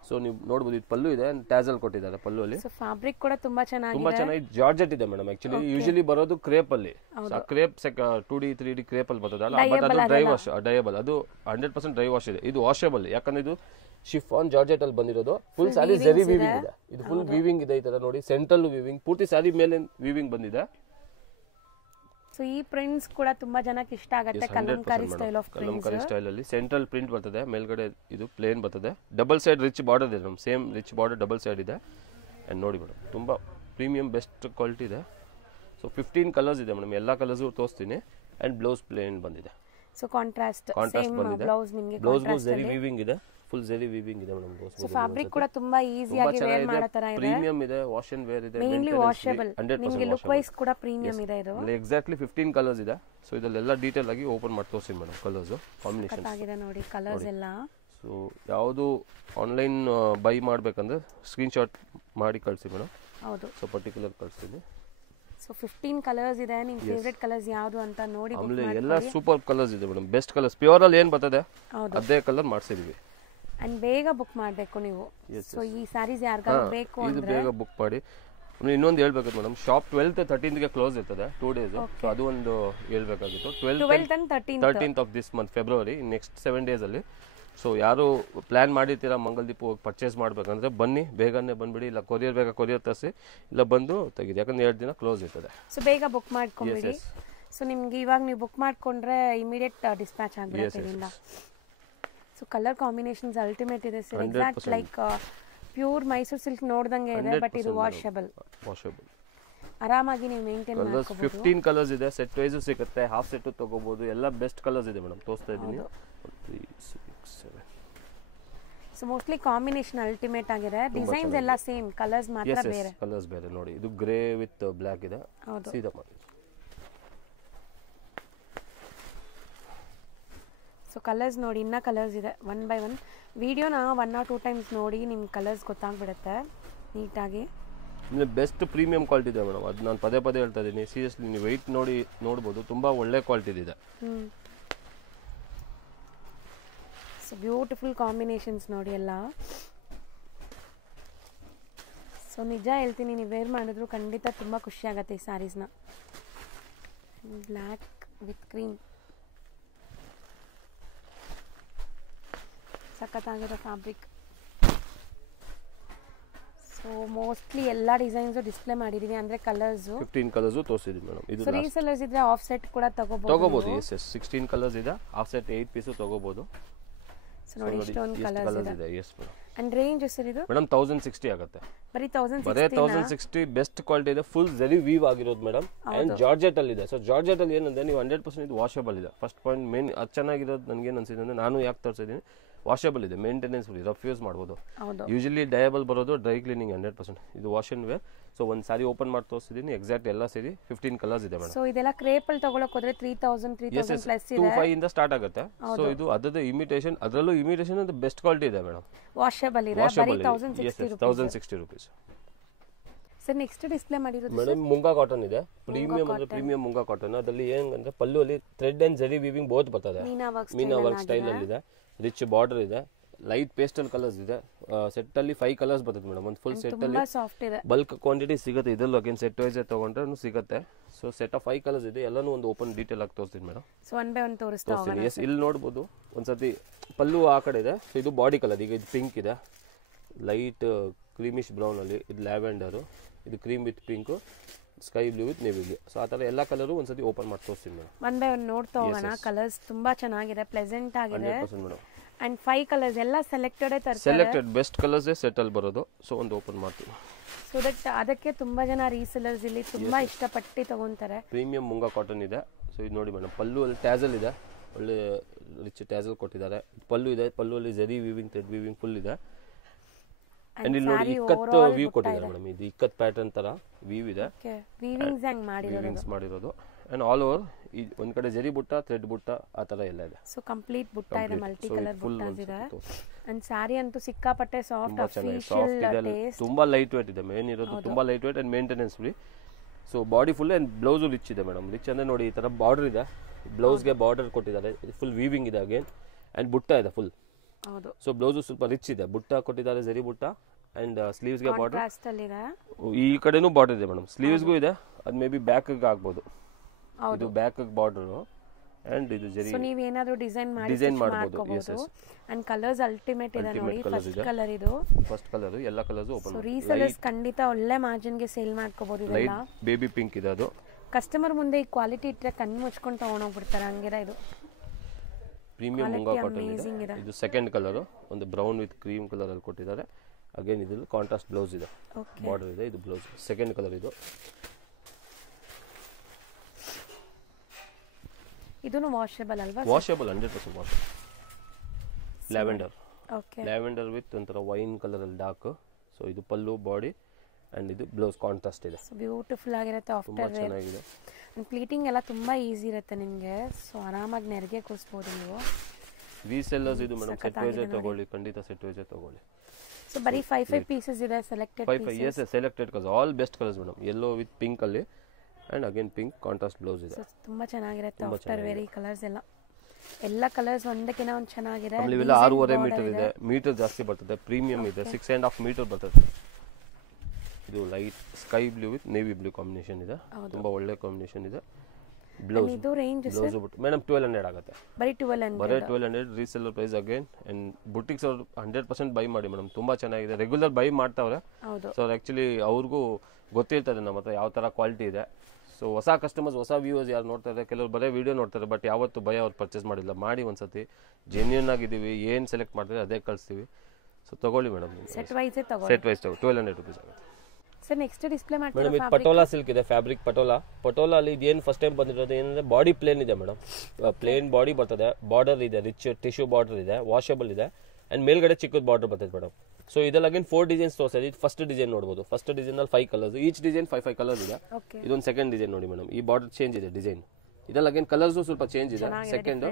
ಸೊ ನೀವು ನೋಡಬಹುದು, ಇದು ಪಲ್ಲು ಇದೆ, ಟ್ಯಾಸಲ್ ಕೊಟ್ಟಿದ್ದಾರೆ ಪಲ್ಲು ಅಲ್ಲಿ. ಸೊ ಫ್ಯಾಬ್ರಿಕ್ ಕೂಡ ತುಂಬಾ ಚೆನ್ನಾಗಿ ಜಾರ್ಜೆಟ್ ಇದೆ ಮೇಡಮ್. ಆಕ್ಚುಲಿ ಯೂಶಲಿ ಬರೋದು ಕ್ರೇಪ್ ಅಲ್ಲಿ, ಕ್ರೇಪ್ 2D 3D ಕ್ರೇಪ್ ಅಲ್ಲಿ ಬರ್ತದಲ್ಲ, ಬಟ್ ಅದು ಡ್ರೈ ವಾಶ್, ಡಯಬಲ್. ಅದು 100% ಡ್ರೈ ವಾಶ್ ಇದೆ. ಇದು ವಾಷಬಲ್, ಯಾಕಂದ್ರೆ ಇದು ಶಿಫಾನ್ ಜಾರ್ಜೆಟ್ ಅಲ್ಲಿ ಬಂದಿರೋದು. ಫುಲ್ ಸ್ಯಾರಿ ಜರಿ ವೀವಿಂಗ್ ಇದೆ, ಇದು ಫುಲ್ ವೀವಿಂಗ್ ಇದೆ. ಈ ತರ ನೋಡಿ, ಸೆಂಟ್ರಲ್ ವೀವಿಂಗ್, ಪೂರ್ತಿ ಸ್ಯಾರಿ ಮೇಲೆ ವೀವಿಂಗ್ ಬಂದಿದೆ. ಸೊ ಈ ಪ್ರಿಂಟ್ಸ್ ಕೂಡ ತುಂಬಾ ಜನಕ್ಕೆ ಇಷ್ಟ ಆಗುತ್ತೆ. Kalamkari style of prints, Kalamkari style ಅಲ್ಲಿ ಸೆಂಟ್ರಲ್ ಪ್ರಿಂಟ್ ಬರ್ತದೆ, ಮೇಲ್ಗಡೆ ಇದು ಪ್ಲೇನ್ ಬರ್ತದೆ. ಡಬಲ್ ಸೈಡ್ ರಿಚ್ ಬಾರ್ಡರ್ ಇದೆ madam, same rich border double side ಇದೆ. ಅಂಡ್ ನೋಡಿ ಮೇಡಮ್, ತುಂಬಾ ಪ್ರೀಮಿಯಂ ಬೆಸ್ಟ್ ಕ್ವಾಲಿಟಿ ಇದೆ. ಸೊ 15 ಕಲರ್ಸ್ ಇದೆ ಮೇಡಮ್, ಎಲ್ಲಾ ಕಲರ್ಸ್ ತೋರಿಸ್ತೀನಿ. ಅಂಡ್ ಬ್ಲೌಸ್ ಪ್ಲೇನ್ ಬಂದಿದೆ. ಸೊ ಕಾಂಟ್ರಾಸ್ಟ್ ಬಂದಿದೆ. ಬ್ಲೌಸ್ ನಿಮಗೆ ಬ್ಲೌಸ್ ಜರಿ ವೀವಿಂಗ್ ಇದೆ, ಫುಲ್ ಜರಿ ವೀವಿಂಗ್ ಇದೆ ಮೇಡಮ್. ಸೊ ಫ್ಯಾಬ್ರಿಕ್ ಕೂಡ ತುಂಬಾ ಈಜಿ ಆಗಿ ವೇರ್ ಮಾಡೋ ತರ ಇದೆ, ಪ್ರೀಮಿಯಂ ಇದೆ, ವಾಶ್ ಅಂಡ್ ವೇರ್ ಇದೆ, ಮೇನ್ಲಿ ವಾಷಬಲ್. ನಿಮಗೆ ಲುಕ್ ವೈಸ್ ಕೂಡ ಪ್ರೀಮಿಯಂ ಇದೆ ಇದು. ಎಕ್ಸಾಕ್ಟ್ಲಿ 15 ಕಲರ್ಸ್ ಇದೆ. ಸೊ ಇದೆಲ್ಲ ಡೀಟೇಲ್ ಆಗಿ ಓಪನ್ ಮಾಡಿ ತೋರಿಸಿ ಮೇಡಮ್. ಕಲರ್ಸ್ ಕಾಂಬಿನೇಷನ್ ಆಗಿದೆ ನೋಡಿ, ಕಲರ್ಸ್ ಎಲ್ಲ. ಸೊ ಯಾವುದು ಆನ್ಲೈನ್ ಬೈ ಮಾಡಬೇಕಂದ್ರೆ ಸ್ಕ್ರೀನ್ ಶಾಟ್ ಮಾಡಿ ಕಳಿಸಿ ಮೇಡಮ್. ಹೌದು, ಸೊ ಪರ್ಟಿಕ್ಯುಲರ್ ಕಳಿಸ್ತೀನಿ. ಸೊ 15 ಕಲರ್ಸ್ ಇದೆ. ನಿಮ್ಮ ಫೇವರೇಟ್ ಕಲರ್ಸ್ ಯಾವುದು ಅಂತ ನೋಡಿ ಬುಕ್ ಆಮೇಲೆ ಮಾಡಿ. ಎಲ್ಲ ಸೂಪರ್ ಕಲರ್ಸ್ ಇದೆ ಮೇಡಮ್, ಬೆಸ್ಟ್ ಕಲರ್ಸ್. ಪ್ಯೂರ್ ಅಲ್ಲಿ ಏನು ಬರ್ತದೆ ಅದೇ ಕಲರ್ ಮಾಡಿಸಿದೀವಿ. ಅಂಡ್ ಬೇಗ ಬುಕ್ ಮಾಡಬೇಕು ನೀವು. ಸೊ ಈ ಸ್ಯಾರೀಸ್ ಯಾರಿಗಾದ್ರೂ ಬೇಕು ಇದು ಅಂದ್ರೆ ಬೇಗ ಬುಕ್ ಮಾಡಿ. ಇನ್ನೊಂದು ಹೇಳ್ಬೇಕು madam, shop 12th 13th close ಇರ್ತದೆ 2 days. ಸೊ ಅದು ಒಂದು ಹೇಳ್ಬೇಕಾಗಿತ್ತು. 12th and 13th of this month February, next 7 days ಅಲ್ಲಿ. ಸೊ ಯಾರು ಪ್ಲಾನ್ ಮಾಡಿರ್ತೀರಾ ಮಂಗಲ್ದೀಪ್ ಹೋಗಿ ಪರ್ಚೇಸ್ ಮಾಡ್ಬೇಕಂದ್ರೆ ಬನ್ನಿ, ಬೇಗನೆ ಬಂದ್ಬಿಡಿ. ಇಲ್ಲ ಕೊರಿಯರ್ ಬೇಕಾ ಕೊರಿಯರ್ ತರಿಸಿ, ಇಲ್ಲ ಬಂದು ತೆಗೀರಿ, ಯಾಕಂದ್ರೆ 2 ದಿನ ಕ್ಲೋಸ್ ಇರ್ತದೆ. ಸೊ ಬೇಗ ಬುಕ್ ಮಾಡ್ಕೊಂಬಿಡಿ. ಸೊ ನಿಮ್ಗೆ ಇವಾಗ ನೀವು ಬುಕ್ ಮಾಡ್ಕೊಂಡ್ರೆ ಇಮಿಡಿಯೇಟ್ ಡಿಸ್ಪ್ಯಾಚ್ ಆಗ್ಬಿಡುತ್ತೆ ಇದರಿಂದ. ಸೊ ಕಲರ್ ಕಾಂಬಿನೇಷನ್ಸ್ ಅಲ್ಟಿಮೇಟ್ ಇದೆ sir. Exact like pure Mysuru silk ನೋಡ್ದಂಗೆ ಇದೆ, ಬಟ್ ಇದು ವಾಷಬಲ್. ಆರಾಮಾಗಿ ನೀವು ಮೇಂಟೈನ್ ಮಾಡ್ಕೋಬಹುದು. 15 ಕಲರ್ಸ್ ಇದೆ, ಸೆಟ್ ವೈಸ್ ಸಿಗುತ್ತೆ, ಹಾಫ್ ಸೆಟ್ ತಗೋಬಹುದು. ಎಲ್ಲ ಬೆಸ್ಟ್ ಕಲರ್ಸ್ ಇದೆ ಮೇಡಮ್, ತೋರಿಸ್ತಾ ಇದ್ದೀನಿ. 3 6 7. ಸೊ ಮೋಸ್ಟ್ಲಿ ಕಾಂಬಿನೇಷನ್ ಅಲ್ಟಿಮೇಟ್ ಆಗಿದೆ. ಡಿಸೈನ್ಸ್ ಎಲ್ಲ ಸೇಮ್, ಕಲರ್ಸ್ ಮಾತ್ರ ಬೇರೆ. ಕಲರ್ಸ್ ಬೇರೆ ನೋಡಿ. ಇದು ಗ್ರೇ ವಿತ್ ಬ್ಲಾಕ್ ಇದೆ. ಸೀದಾ ಮಾಡಿ. ಸೊ ಕಲರ್ಸ್ ನೋಡಿ, ಇನ್ನ ಕಲರ್ಸ್ ಇದೆ 1 by 1. ವಿಡಿಯೋನ 1 or 2 times ನೋಡಿ, ನಿಮ್ಗೆ ಕಲರ್ಸ್ ಗೊತ್ತಾಗ್ಬಿಡುತ್ತೆ ನೀಟಾಗಿ. ಬೆಸ್ಟ್ ಪ್ರೀಮಿಯಂ ಕ್ವಾಲಿಟಿ ಇದೆ ಮೇಡಮ್, ಅದು ನಾನು ಪದೇ ಪದೇ ಹೇಳ್ತಾ ಇದ್ದೀನಿ. ಸೀರಿಯಸ್ಲಿ ನೀವು ವೆಯ್ಟ್ ನೋಡಿ ನೋಡ್ಬೋದು, ತುಂಬ ಒಳ್ಳೆ ಕ್ವಾಲಿಟಿ ಇದೆ. ಸೊ ಬ್ಯೂಟಿಫುಲ್ ಕಾಂಬಿನೇಷನ್ಸ್ ನೋಡಿ ಎಲ್ಲ. ಸೊ ನಿಜ ಹೇಳ್ತೀನಿ, ನೀವು ವೇರ್ ಮಾಡಿದ್ರು ಖಂಡಿತ ತುಂಬ ಖುಷಿ ಆಗುತ್ತೆ ಈ ಸ್ಯಾರೀಸ್ನ. ಬ್ಲ್ಯಾಕ್ ವಿತ್ ಕ್ರೀಮ್, ಸಖತ್ತಾಗಿರೋ ಫ್ಯಾಬ್ರಿಕ್. ಸೊ ಮೋಸ್ಟ್ಲಿ ಎಲ್ಲ ಡಿಸೈನ್ಸ್ ಡಿಸ್ಪ್ಲೇ ಮಾಡಿದೀವಿ, ಅಂದ್ರೆ ಕಲರ್ಸ್ 15 ಕಲರ್ಸ್ ತೋರಿಸಿದೀವಿ ಮೇಡಮ್. ಇದು ರೀಸೆಲ್ಲರ್ಸ್ ಇದ್ರೆ ಆಫ್ ಸೆಟ್ ಕೂಡ ತಗೋಬಹುದು. ಎಸ್ 16 ಕಲರ್ಸ್ ಇದೆ, ಆಫ್ ಸೆಟ್ 8 ಪೀಸ್ ತಗೋಬಹುದು. ಸೊ ನೋಡಿ ಇಷ್ಟೊಂದು ಕಲರ್ಸ್ ಇದೆ. Yes madam. And range sir ಇದು ಮೇಡಮ್ 1060 ಆಗುತ್ತೆ. ಬರೀ 1060 ಬೆಸ್ಟ್ ಕ್ವಾಲಿಟಿ ಇದೆ, ಫುಲ್ ಜರಿ ವೀವ್ ಆಗಿರೋದು ಮೇಡಮ್. ಅಂಡ್ ಜಾರ್ಜೆಟ್ ಅಲ್ಲಿ ಇದೆ. ಸೊ ಜಾರ್ಜೆಟ್ ಅಲ್ಲಿ ಏನಂದ್ರೆ ನೀವು 100% ಇದು ವಾಷಬಲ್ ಇದೆ. ಫಸ್ಟ್ ಪಾಯಿಂಟ್ ಮೇನ್ ಅದು ಚೆನ್ನಾಗಿರೋದು ನನಗೆ ಏನು ಅನ್ಸಿದೆ ಅಂದ್ರೆ, ನಾನು ಯಾಕೆ ತರಿಸಿದ್ದೀನಿ, ವಾಷಬಲ್ ಇದೆ, ಮೇಂಟೆನೆನ್ಸ್ ಫ್ರೀ, ರಫ್ ಯೂಸ್ ಮಾಡ್ಬೋದು. ಯೂಶಲಿ ಡಯಬಲ್ ಬರೋದು ಡ್ರೈ ಕ್ಲೀನಿಂಗ್ 100%. ಇದು ವಾಶ್ ಅಂಡ್ ವೇರ್. ಸೊ ಒಂದು ಸಾರಿ ಓಪನ್ ಮಾಡಿ ತೋರಿಸಿದ್ದೀನಿ, ಎಕ್ಸಾಕ್ಟ್ ಎಲ್ಲ ಸೇರಿ 15 ಕಲರ್ಸ್ ಇದೆ ಮೇಡಮ್. ಸೊ ಇದೆಲ್ಲ ಕ್ರೇಪ್ ಅಲ್ಲಿ ತಗೊಳ್ಳೋಕೆ ಹೋದ್ರೆ 3000 ಪ್ಲಸ್ ಇದೆ. 25 ಇಂದ ಸ್ಟಾರ್ಟ್ ಆಗುತ್ತೆ. ಸೊ ಇದು ಅದದ ಇಮಿಟೇಷನ್, ಅದರಲ್ಲೂ ಇಮಿಟೇಷನ್ ಅದು ಬೆಸ್ಟ್ ಕ್ವಾಲಿಟಿ ಇದೆ ಮೇಡಮ್. ವಾಷಬಲ್ ಇದೆ, ಬರೀ 1060 ರೂಪೀಸ್. ಸರ್ ನೆಕ್ಸ್ಟ್ ಡಿಸ್ಪ್ಲೇ ಮಾಡಿರೋದು ಮೇಡಮ್ ಮುಂಗಾ ಕಾಟನ್ ಇದೆ. ಪ್ರೀಮಿಯಂ ಅಂದ್ರೆ ಪ್ರೀಮಿಯಂ ಮುಂಗಾ ಕಾಟನ್. ಅದರಲ್ಲಿ ಏನಂದ್ರೆ ಪಲ್ಲು ಅಲ್ಲಿ ಥ್ರೆಡ್ ಅಂಡ್ ಜರಿ ವೀವಿಂಗ್ ಬೋತ್ ಬರ್ತದೆ. ಮೀನಾ ವರ್ಕ್ ಸ್ಟೈಲ್ ಅಲ್ಲಿ ಇದೆ, ರಿಚ್ ಬಾರ್ಡರ್ ಇದೆ, ಲೈಟ್ ಪೇಸ್ಟಲ್ ಕಲರ್ಸ್ ಇದೆ. ಸೆಟ್ ಅಲ್ಲಿ 5 ಕಲರ್ಸ್ ಬರ್ತದೆ ಮೇಡಮ್. ಒಂದು ಫುಲ್ ಸೆಟ್ ಅಲ್ಲಿ ಬಲ್ಕ್ ಕ್ವಾಂಟಿಟಿ ಸಿಗುತ್ತೆ. ಇದರಲ್ಲೂ ಅಗೇನ್ ಸೆಟ್ ವೈಸ್ ತಗೊಂಡ್ರೆ ಸಿಗುತ್ತೆ. ಸೊ ಸೆಟ್ ಆಫ್ 5 ಕಲರ್ಸ್ ಇದೆ. ಎಲ್ಲಾನು ಒಂದು ಓಪನ್ ಡೀಟೇಲ್ ಆಗಿ ತೋರಿಸ್ತೀನಿ ಮೇಡಮ್. ಸೊ 1 by 1 ತೋರಿಸ್ತಾ ಹೋಗೋಣ. ಎಸ್, ಇಲ್ಲಿ ನೋಡಬಹುದು ಒಂದ್ಸತಿ ಪಲ್ಲು ಆ ಕಡೆ ಇದೆ. ಸೊ ಇದು ಬಾಡಿ ಕಲರ್. ಈಗ ಇದು ಪಿಂಕ್ ಇದೆ, ಲೈಟ್ ಕ್ರೀಮಿಶ್ ಬ್ರೌನ್ ಅಲ್ಲಿ. ಇದು ಲ್ಯಾವೆಂಡರ್, ಇದು cream with pink, sky blue with navy blue. So ಆ ತರ ಎಲ್ಲ ಕಲರ್ ಒಂದ್ಸತಿ ಓಪನ್ ಮಾಡಿ ತೋರಿಸ್ತೀನಿ ಮೇಡಮ್. 1 by 1 ನೋಡ್ತಾ ಹೋಗೋಣ. ಕಲರ್ಸ್ ತುಂಬಾ ಚೆನ್ನಾಗಿದೆ, ಪ್ಲೆಸೆಂಟ್ ಆಗಿದೆ. 100% ಮೇಡಮ್. ಅಂಡ್ 5 ಕಲರ್ಸ್ ಎಲ್ಲ selected selected best colours set ಅಲ್ಲಿ ಬರೋದು. ಸೊ ಒಂದು ಓಪನ್ ಮಾಡ್ತೀನಿ. ಸೊ ದಟ್ ಅದಕ್ಕೆ ತುಂಬಾ ಜನ ರೀಸೆಲ್ಲರ್ಸ್ ಇಲ್ಲಿ ತುಂಬಾ ಇಷ್ಟಪಟ್ಟು ತಗೊಂತಾರೆ. ಪ್ರೀಮಿಯಂ ಮುಂಗಾ ಕಾಟನ್ ಇದೆ. ಸೊ ಇದು ನೋಡಿ ಮೇಡಮ್, ಪಲ್ಲು ಅಲ್ಲಿ ಟ್ಯಾಸಲ್ ಇದೆ, ಒಳ್ಳೆ ರಿಚ್ ಟ್ಯಾಸಲ್ ಕೊಟ್ಟಿದ್ದಾರೆ. ಪಲ್ಲು ಇದೆ, ಪಲ್ಲು ಅಲ್ಲಿ ಜರಿ ವೀವಿಂಗ್, ಥ್ರೆಡ್ ವೀವಿಂಗ್ ಫುಲ್ ಇದೆ. ಅಂಡ್ ಇಲ್ಲಿ ನೋಡಿ ಇಕ್ಕತ್ ವೀವ್ ಕೊಟ್ಟಿದ್ದಾರೆ ಮೇಡಮ್. ಇದು ಇಕ್ಕತ್ ಪ್ಯಾಟರ್ನ್ ತರ ವೀವ್ ಇದೆ, ವೀವಿಂಗ್ಸ್ ಮಾಡಿರೋದು. ಅಂಡ್ ಆಲ್ ಓವರ್ ಒಂದ್ ಕಡೆ ಜರಿ ಬುಟ್ಟ, ಥ್ರೆಡ್ ಬುಟ್ಟ, ಆ ತರ ಎಲ್ಲ ಇದೆ. ಸೊ ಕಂಪ್ಲೀಟ್ ಬುಟ್ಟ ಇದೆ, ಮಲ್ಟಿ ಕಲರ್ ಬುಟ್ಟಾಸ್ ಇದೆ. ಅಂಡ್ ಸಾರಿ ಅಂತೂ ಸಿಕ್ಕಾಪಟ್ಟೆ ಸಾಫ್ಟ್, ಅಫಿಷಿಯಲ್ ಟೇಸ್ಟ್. ತುಂಬಾ ಲೈಟ್ ವೇಟ್ ಇದೆ. ಮೇನ್ ಇರೋದು ತುಂಬಾ light weight and maintenance free. So body full and blouse rich ಇದೆ ಮೇಡಮ್. ರಿಚ್ ಅಂದ್ರೆ ನೋಡಿ ಈ ತರ ಬಾರ್ಡರ್ ಇದೆ, ಬ್ಲೌಸ್ಗೆ ಬಾರ್ಡರ್ ಕೊಟ್ಟಿದ್ದಾರೆ. ಫುಲ್ ವೀವಿಂಗ್ ಇದೆ ಅಗೇನ್. ಅಂಡ್ ಬುಟ್ಟ ಇದೆ ಫುಲ್. ಹೌದು. ಸೊ ಬ್ಲೌಸ್ ಸ್ವಲ್ಪ ರಿಚ್ ಇದೆ. ಬುಟ್ಟ ಕೊಟ್ಟಿದ್ದಾರೆ, ಜರಿ ಬುಟ್ಟ. ಅಂಡ್ ಸ್ಲೀವ್ಸ್ ಗೆ ಬಾರ್ಡರ್, ಈ ಕಡೆನೂ ಬಾರ್ಡರ್ ಇದೆ ಮೇಡಮ್. ಸ್ಲೀವ್ಸ್ ಗೂ ಇದೆ, ಅದು ಮೇ ಬಿ ಬ್ಯಾಕ್ ಗೆ ಆಗ್ಬೋದು. ಇದು ಬ್ಯಾಕ್ ಬಾರ್ಡರ್ ಅಂಡ್ ಇದು ಜರಿ. ಸೊ ನೀವು ಏನಾದರೂ ಡಿಸೈನ್ ಮಾಡಬಹುದು. ಅಂಡ್ ಕಲರ್ಸ್ ಅಲ್ಟಿಮೇಟ್ ಇದೆ ನೋಡಿ. ಫಸ್ಟ್ ಕಲರ್ ಇದು, ಫಸ್ಟ್ ಕಲರ್. ಎಲ್ಲ ಕಲರ್ಸ್ ಓಪನ್. ಸೊ ರೀಸೆಲ್ಲರ್ಸ್ ಖಂಡಿತ ಒಳ್ಳೆ ಮಾರ್ಜಿನ್ ಗೆ ಸೇಲ್ ಮಾಡ್ಕೋಬಹುದು. ಇದೆಲ್ಲ ಬೇಬಿ ಪಿಂಕ್ ಇದೆ. ಅದು ಕಸ್ಟಮರ್ ಮುಂದೆ ಈ ಕ್ವಾಲಿಟಿ ಇಟ್ಟರೆ ಕಣ್ಣು ಮುಚ್ಕೊಂಡು ತಗೊಂಡು ಹೋಗ್ಬಿಡ್ತಾರೆ, ಹಂಗಿರ ಇದು. ಪ್ರೀಮಿಯಂ ಮುಂಗಾ ಕಾಟನ್ ಇದೆ. ಇದು ಸೆಕೆಂಡ್ ಕಲರ್, ಒಂದು ಬ್ರೌನ್ ವಿತ್ ಕ್ರೀಮ್ ಕಲರ್ ಅಲ್ಲಿ ಕೊಟ್ಟಿದ್ದಾರೆ. ಅಗೇನ್ ಇದು ಕಾಂಟ್ರಾಸ್ಟ್ ಬ್ಲೌಸ್ ಇದೆ, ಬಾರ್ಡರ್ ಇದೆ. ಇದು ಬ್ಲೌಸ್ ಸೆಕೆಂಡ್ ಕಲರ್. ಇದೂನು ವಾಷಬಲ್ ಅಲ್ವಾ? Washable, 100% washable. Lavender, lavender with ಒಂಥರ ವೈನ್ ಕಲರ್ ಅಲ್ಲಿ ಡಾರ್ಕ್. ಸೊ ಇದು ಪಲ್ಲು, ಬಾಡಿ ಅಂಡ್ ಇದು ಬ್ಲೌಸ್ ಕಾಂಟ್ರಾಸ್ಟ್ ಇದೆ. ಬ್ಯೂಟಿಫುಲ್ ಆಗಿರುತ್ತೆ. ಆಫ್ಟರ್ ಚೆನ್ನಾಗಿದೆ. ಅಂಡ್ ಪ್ಲೀಟಿಂಗ್ ಎಲ್ಲ ತುಂಬಾ ಈಸಿ ಇರುತ್ತೆ ನಿಮಗೆ. ಸೊ ಆರಾಮಾಗಿ ನೆರಿಗೆ ಕೂರಿಸಬಹುದು ನೀವು. ರೀಸೆಲ್ಲರ್ಸ್ ಇದು ಮೇಡಮ್, ಸೆಟ್ ವೈಸ್ ತಗೊಳ್ಳಿ, ಖಂಡಿತ ಸೆಟ್ ವೈಸ್ ತಗೊಳ್ಳಿ. ಸೊ ಬರೀ 5 ಪೀಸಸ್ ಇದೆ, selected 5 yes, selected colors, all best colors madam. Yellow with pink ಅಲ್ಲಿ and again pink contrast blouse ಇದೆ. ತುಂಬಾ ಚೆನ್ನಾಗಿರುತ್ತೆ. ಆಫ್ಟರ್ ವೇರಿ ಕಲರ್ಸ್ ಎಲ್ಲ ಕಲರ್ಸ್ ಒಂದಕ್ಕಿಂತ ಒಂದು ಚೆನ್ನಾಗಿದೆ. ಇವೆಲ್ಲ 6.5 ಮೀಟರ್ ಇದೆ, ಮೀಟರ್ ಜಾಸ್ತಿ ಬರ್ತದೆ, ಪ್ರೀಮಿಯಂ ಇದೆ, 6.5 ಮೀಟರ್ ಬರ್ತದೆ. ಇದು light sky blue with navy blue combination ಇದೆ, ತುಂಬಾ ಒಳ್ಳೆ ಕಾಂಬಿನೇಷನ್ ಇದೆ. ಬ್ಲೌಸ್ ಇದು ರೇಂಜ್ ಬ್ಲೌಸ್ ಮೇಡಮ್ 1200 ಆಗುತ್ತೆ. ಬರೀ 1200 reseller price again. And boutiques ಅವರು 100% ಬೈ ಮಾಡಿ ಮೇಡಮ್, ತುಂಬಾ ಚೆನ್ನಾಗಿದೆ. ರೆಗ್ಯುಲರ್ ಬೈ ಮಾಡ್ತಾವ್ರೆ. ಸೊ ಆಕ್ಚುಲಿ ಅವ್ರಿಗೂ ಗೊತ್ತಿರ್ತದೆ ನಮ್ಮ ಹತ್ರ ಯಾವ ತರ ಕ್ವಾಲಿಟಿ ಇದೆ. ಸೊ ಹೊಸ ಕಸ್ಟಮರ್ಸ್, ಹೊಸ ವ್ಯೂವರ್ಸ್ ಯಾರು ನೋಡ್ತಾ ಇದ್ದಾರೆ, ಕೆಲವರು ಬರೀ ವಿಡಿಯೋ ನೋಡ್ತಾರೆ, ಬಟ್ ಯಾವತ್ತು ಬೈ ಅವ್ರು ಪರ್ಚೇಸ್ ಮಾಡಿಲ್ಲ. ಮಾಡಿ ಒಂದ್ಸತಿ ಜೆನ್ಯೂನ್ ಆಗಿದ್ದೀವಿ, ಏನು ಸೆಲೆಕ್ಟ್ ಮಾಡ್ತಾರೆ ಅದೇ ಕಳಿಸ್ತೀವಿ. ಸೊ ತಗೊಳ್ಳಿ ಮೇಡಮ್, ಸೆಟ್ ವೈಸ್ ತಗೊಳ್ಳಿ. ಸೆಟ್ ವೈಸ್ ತಗೋ 1200 rupees ಆಗುತ್ತೆ. ಸರ್ ನೆಕ್ಸ್ಟ್ ಡಿಸ್ಪ್ಲೇ ಮಾಡ್ತೀರಾ ಮೇಡಮ್? ಇದು ಪಟೋಲಾ ಸಿಲ್ಕ್ ಇದೆ, ಫ್ಯಾಬ್ರಿಕ್ ಪಟೋಲಾ ಅಲ್ಲಿ ಇದೇನು ಫಸ್ಟ್ ಟೈಮ್ ಬಂದಿರೋದು ಏನಂದ್ರೆ ಬಾಡಿ ಪ್ಲೇನ್ ಇದೆ ಮೇಡಮ್, ಪ್ಲೇನ್ ಬಾಡಿ ಬರ್ತದೆ, ಬಾರ್ಡರ್ ಇದೆ, ರಿಚ್ ಟಿಶ್ಯೂ ಬಾರ್ಡರ್ ಇದೆ, ವಾಷಬಲ್ ಇದೆ, ಅಂಡ್ ಮೇಲ್ಗಡೆ ಚಿಕ್ಕದ ಬಾರ್ಡರ್ ಬರ್ತದೆ ಮೇಡಮ್. ಸೊ ಇದೆಲ್ಲ ಅಗೇನ್ 4 ಡಿಸೈನ್ಸ್ ತೋರಿಸಿದೆ. ಇದು ಫಸ್ಟ್ ಡಿಸೈನ್ ನೋಡಬಹುದು. ಫಸ್ಟ್ ಡಿಸೈನ್ ಅಲ್ಲಿ 5 ಕಲರ್ಸ್, ಈಚ್ ಡಿಸೈನ್ 5 ಕಲರ್ಸ್ ಇದೆ. ಇದೊಂದು ಸೆಕೆಂಡ್ ಡಿಸೈನ್ ನೋಡಿ ಮೇಡಮ್, ಈ ಬಾರ್ಡರ್ ಚೇಂಜ್ ಇದೆ ಡಿಸೈನ್. ಇದೆಲ್ಲ ಅಗೇನ್ ಕಲರ್ಸ್ ಸ್ವಲ್ಪ ಚೇಂಜ್ ಇದೆ. ಸೆಕೆಂಡ್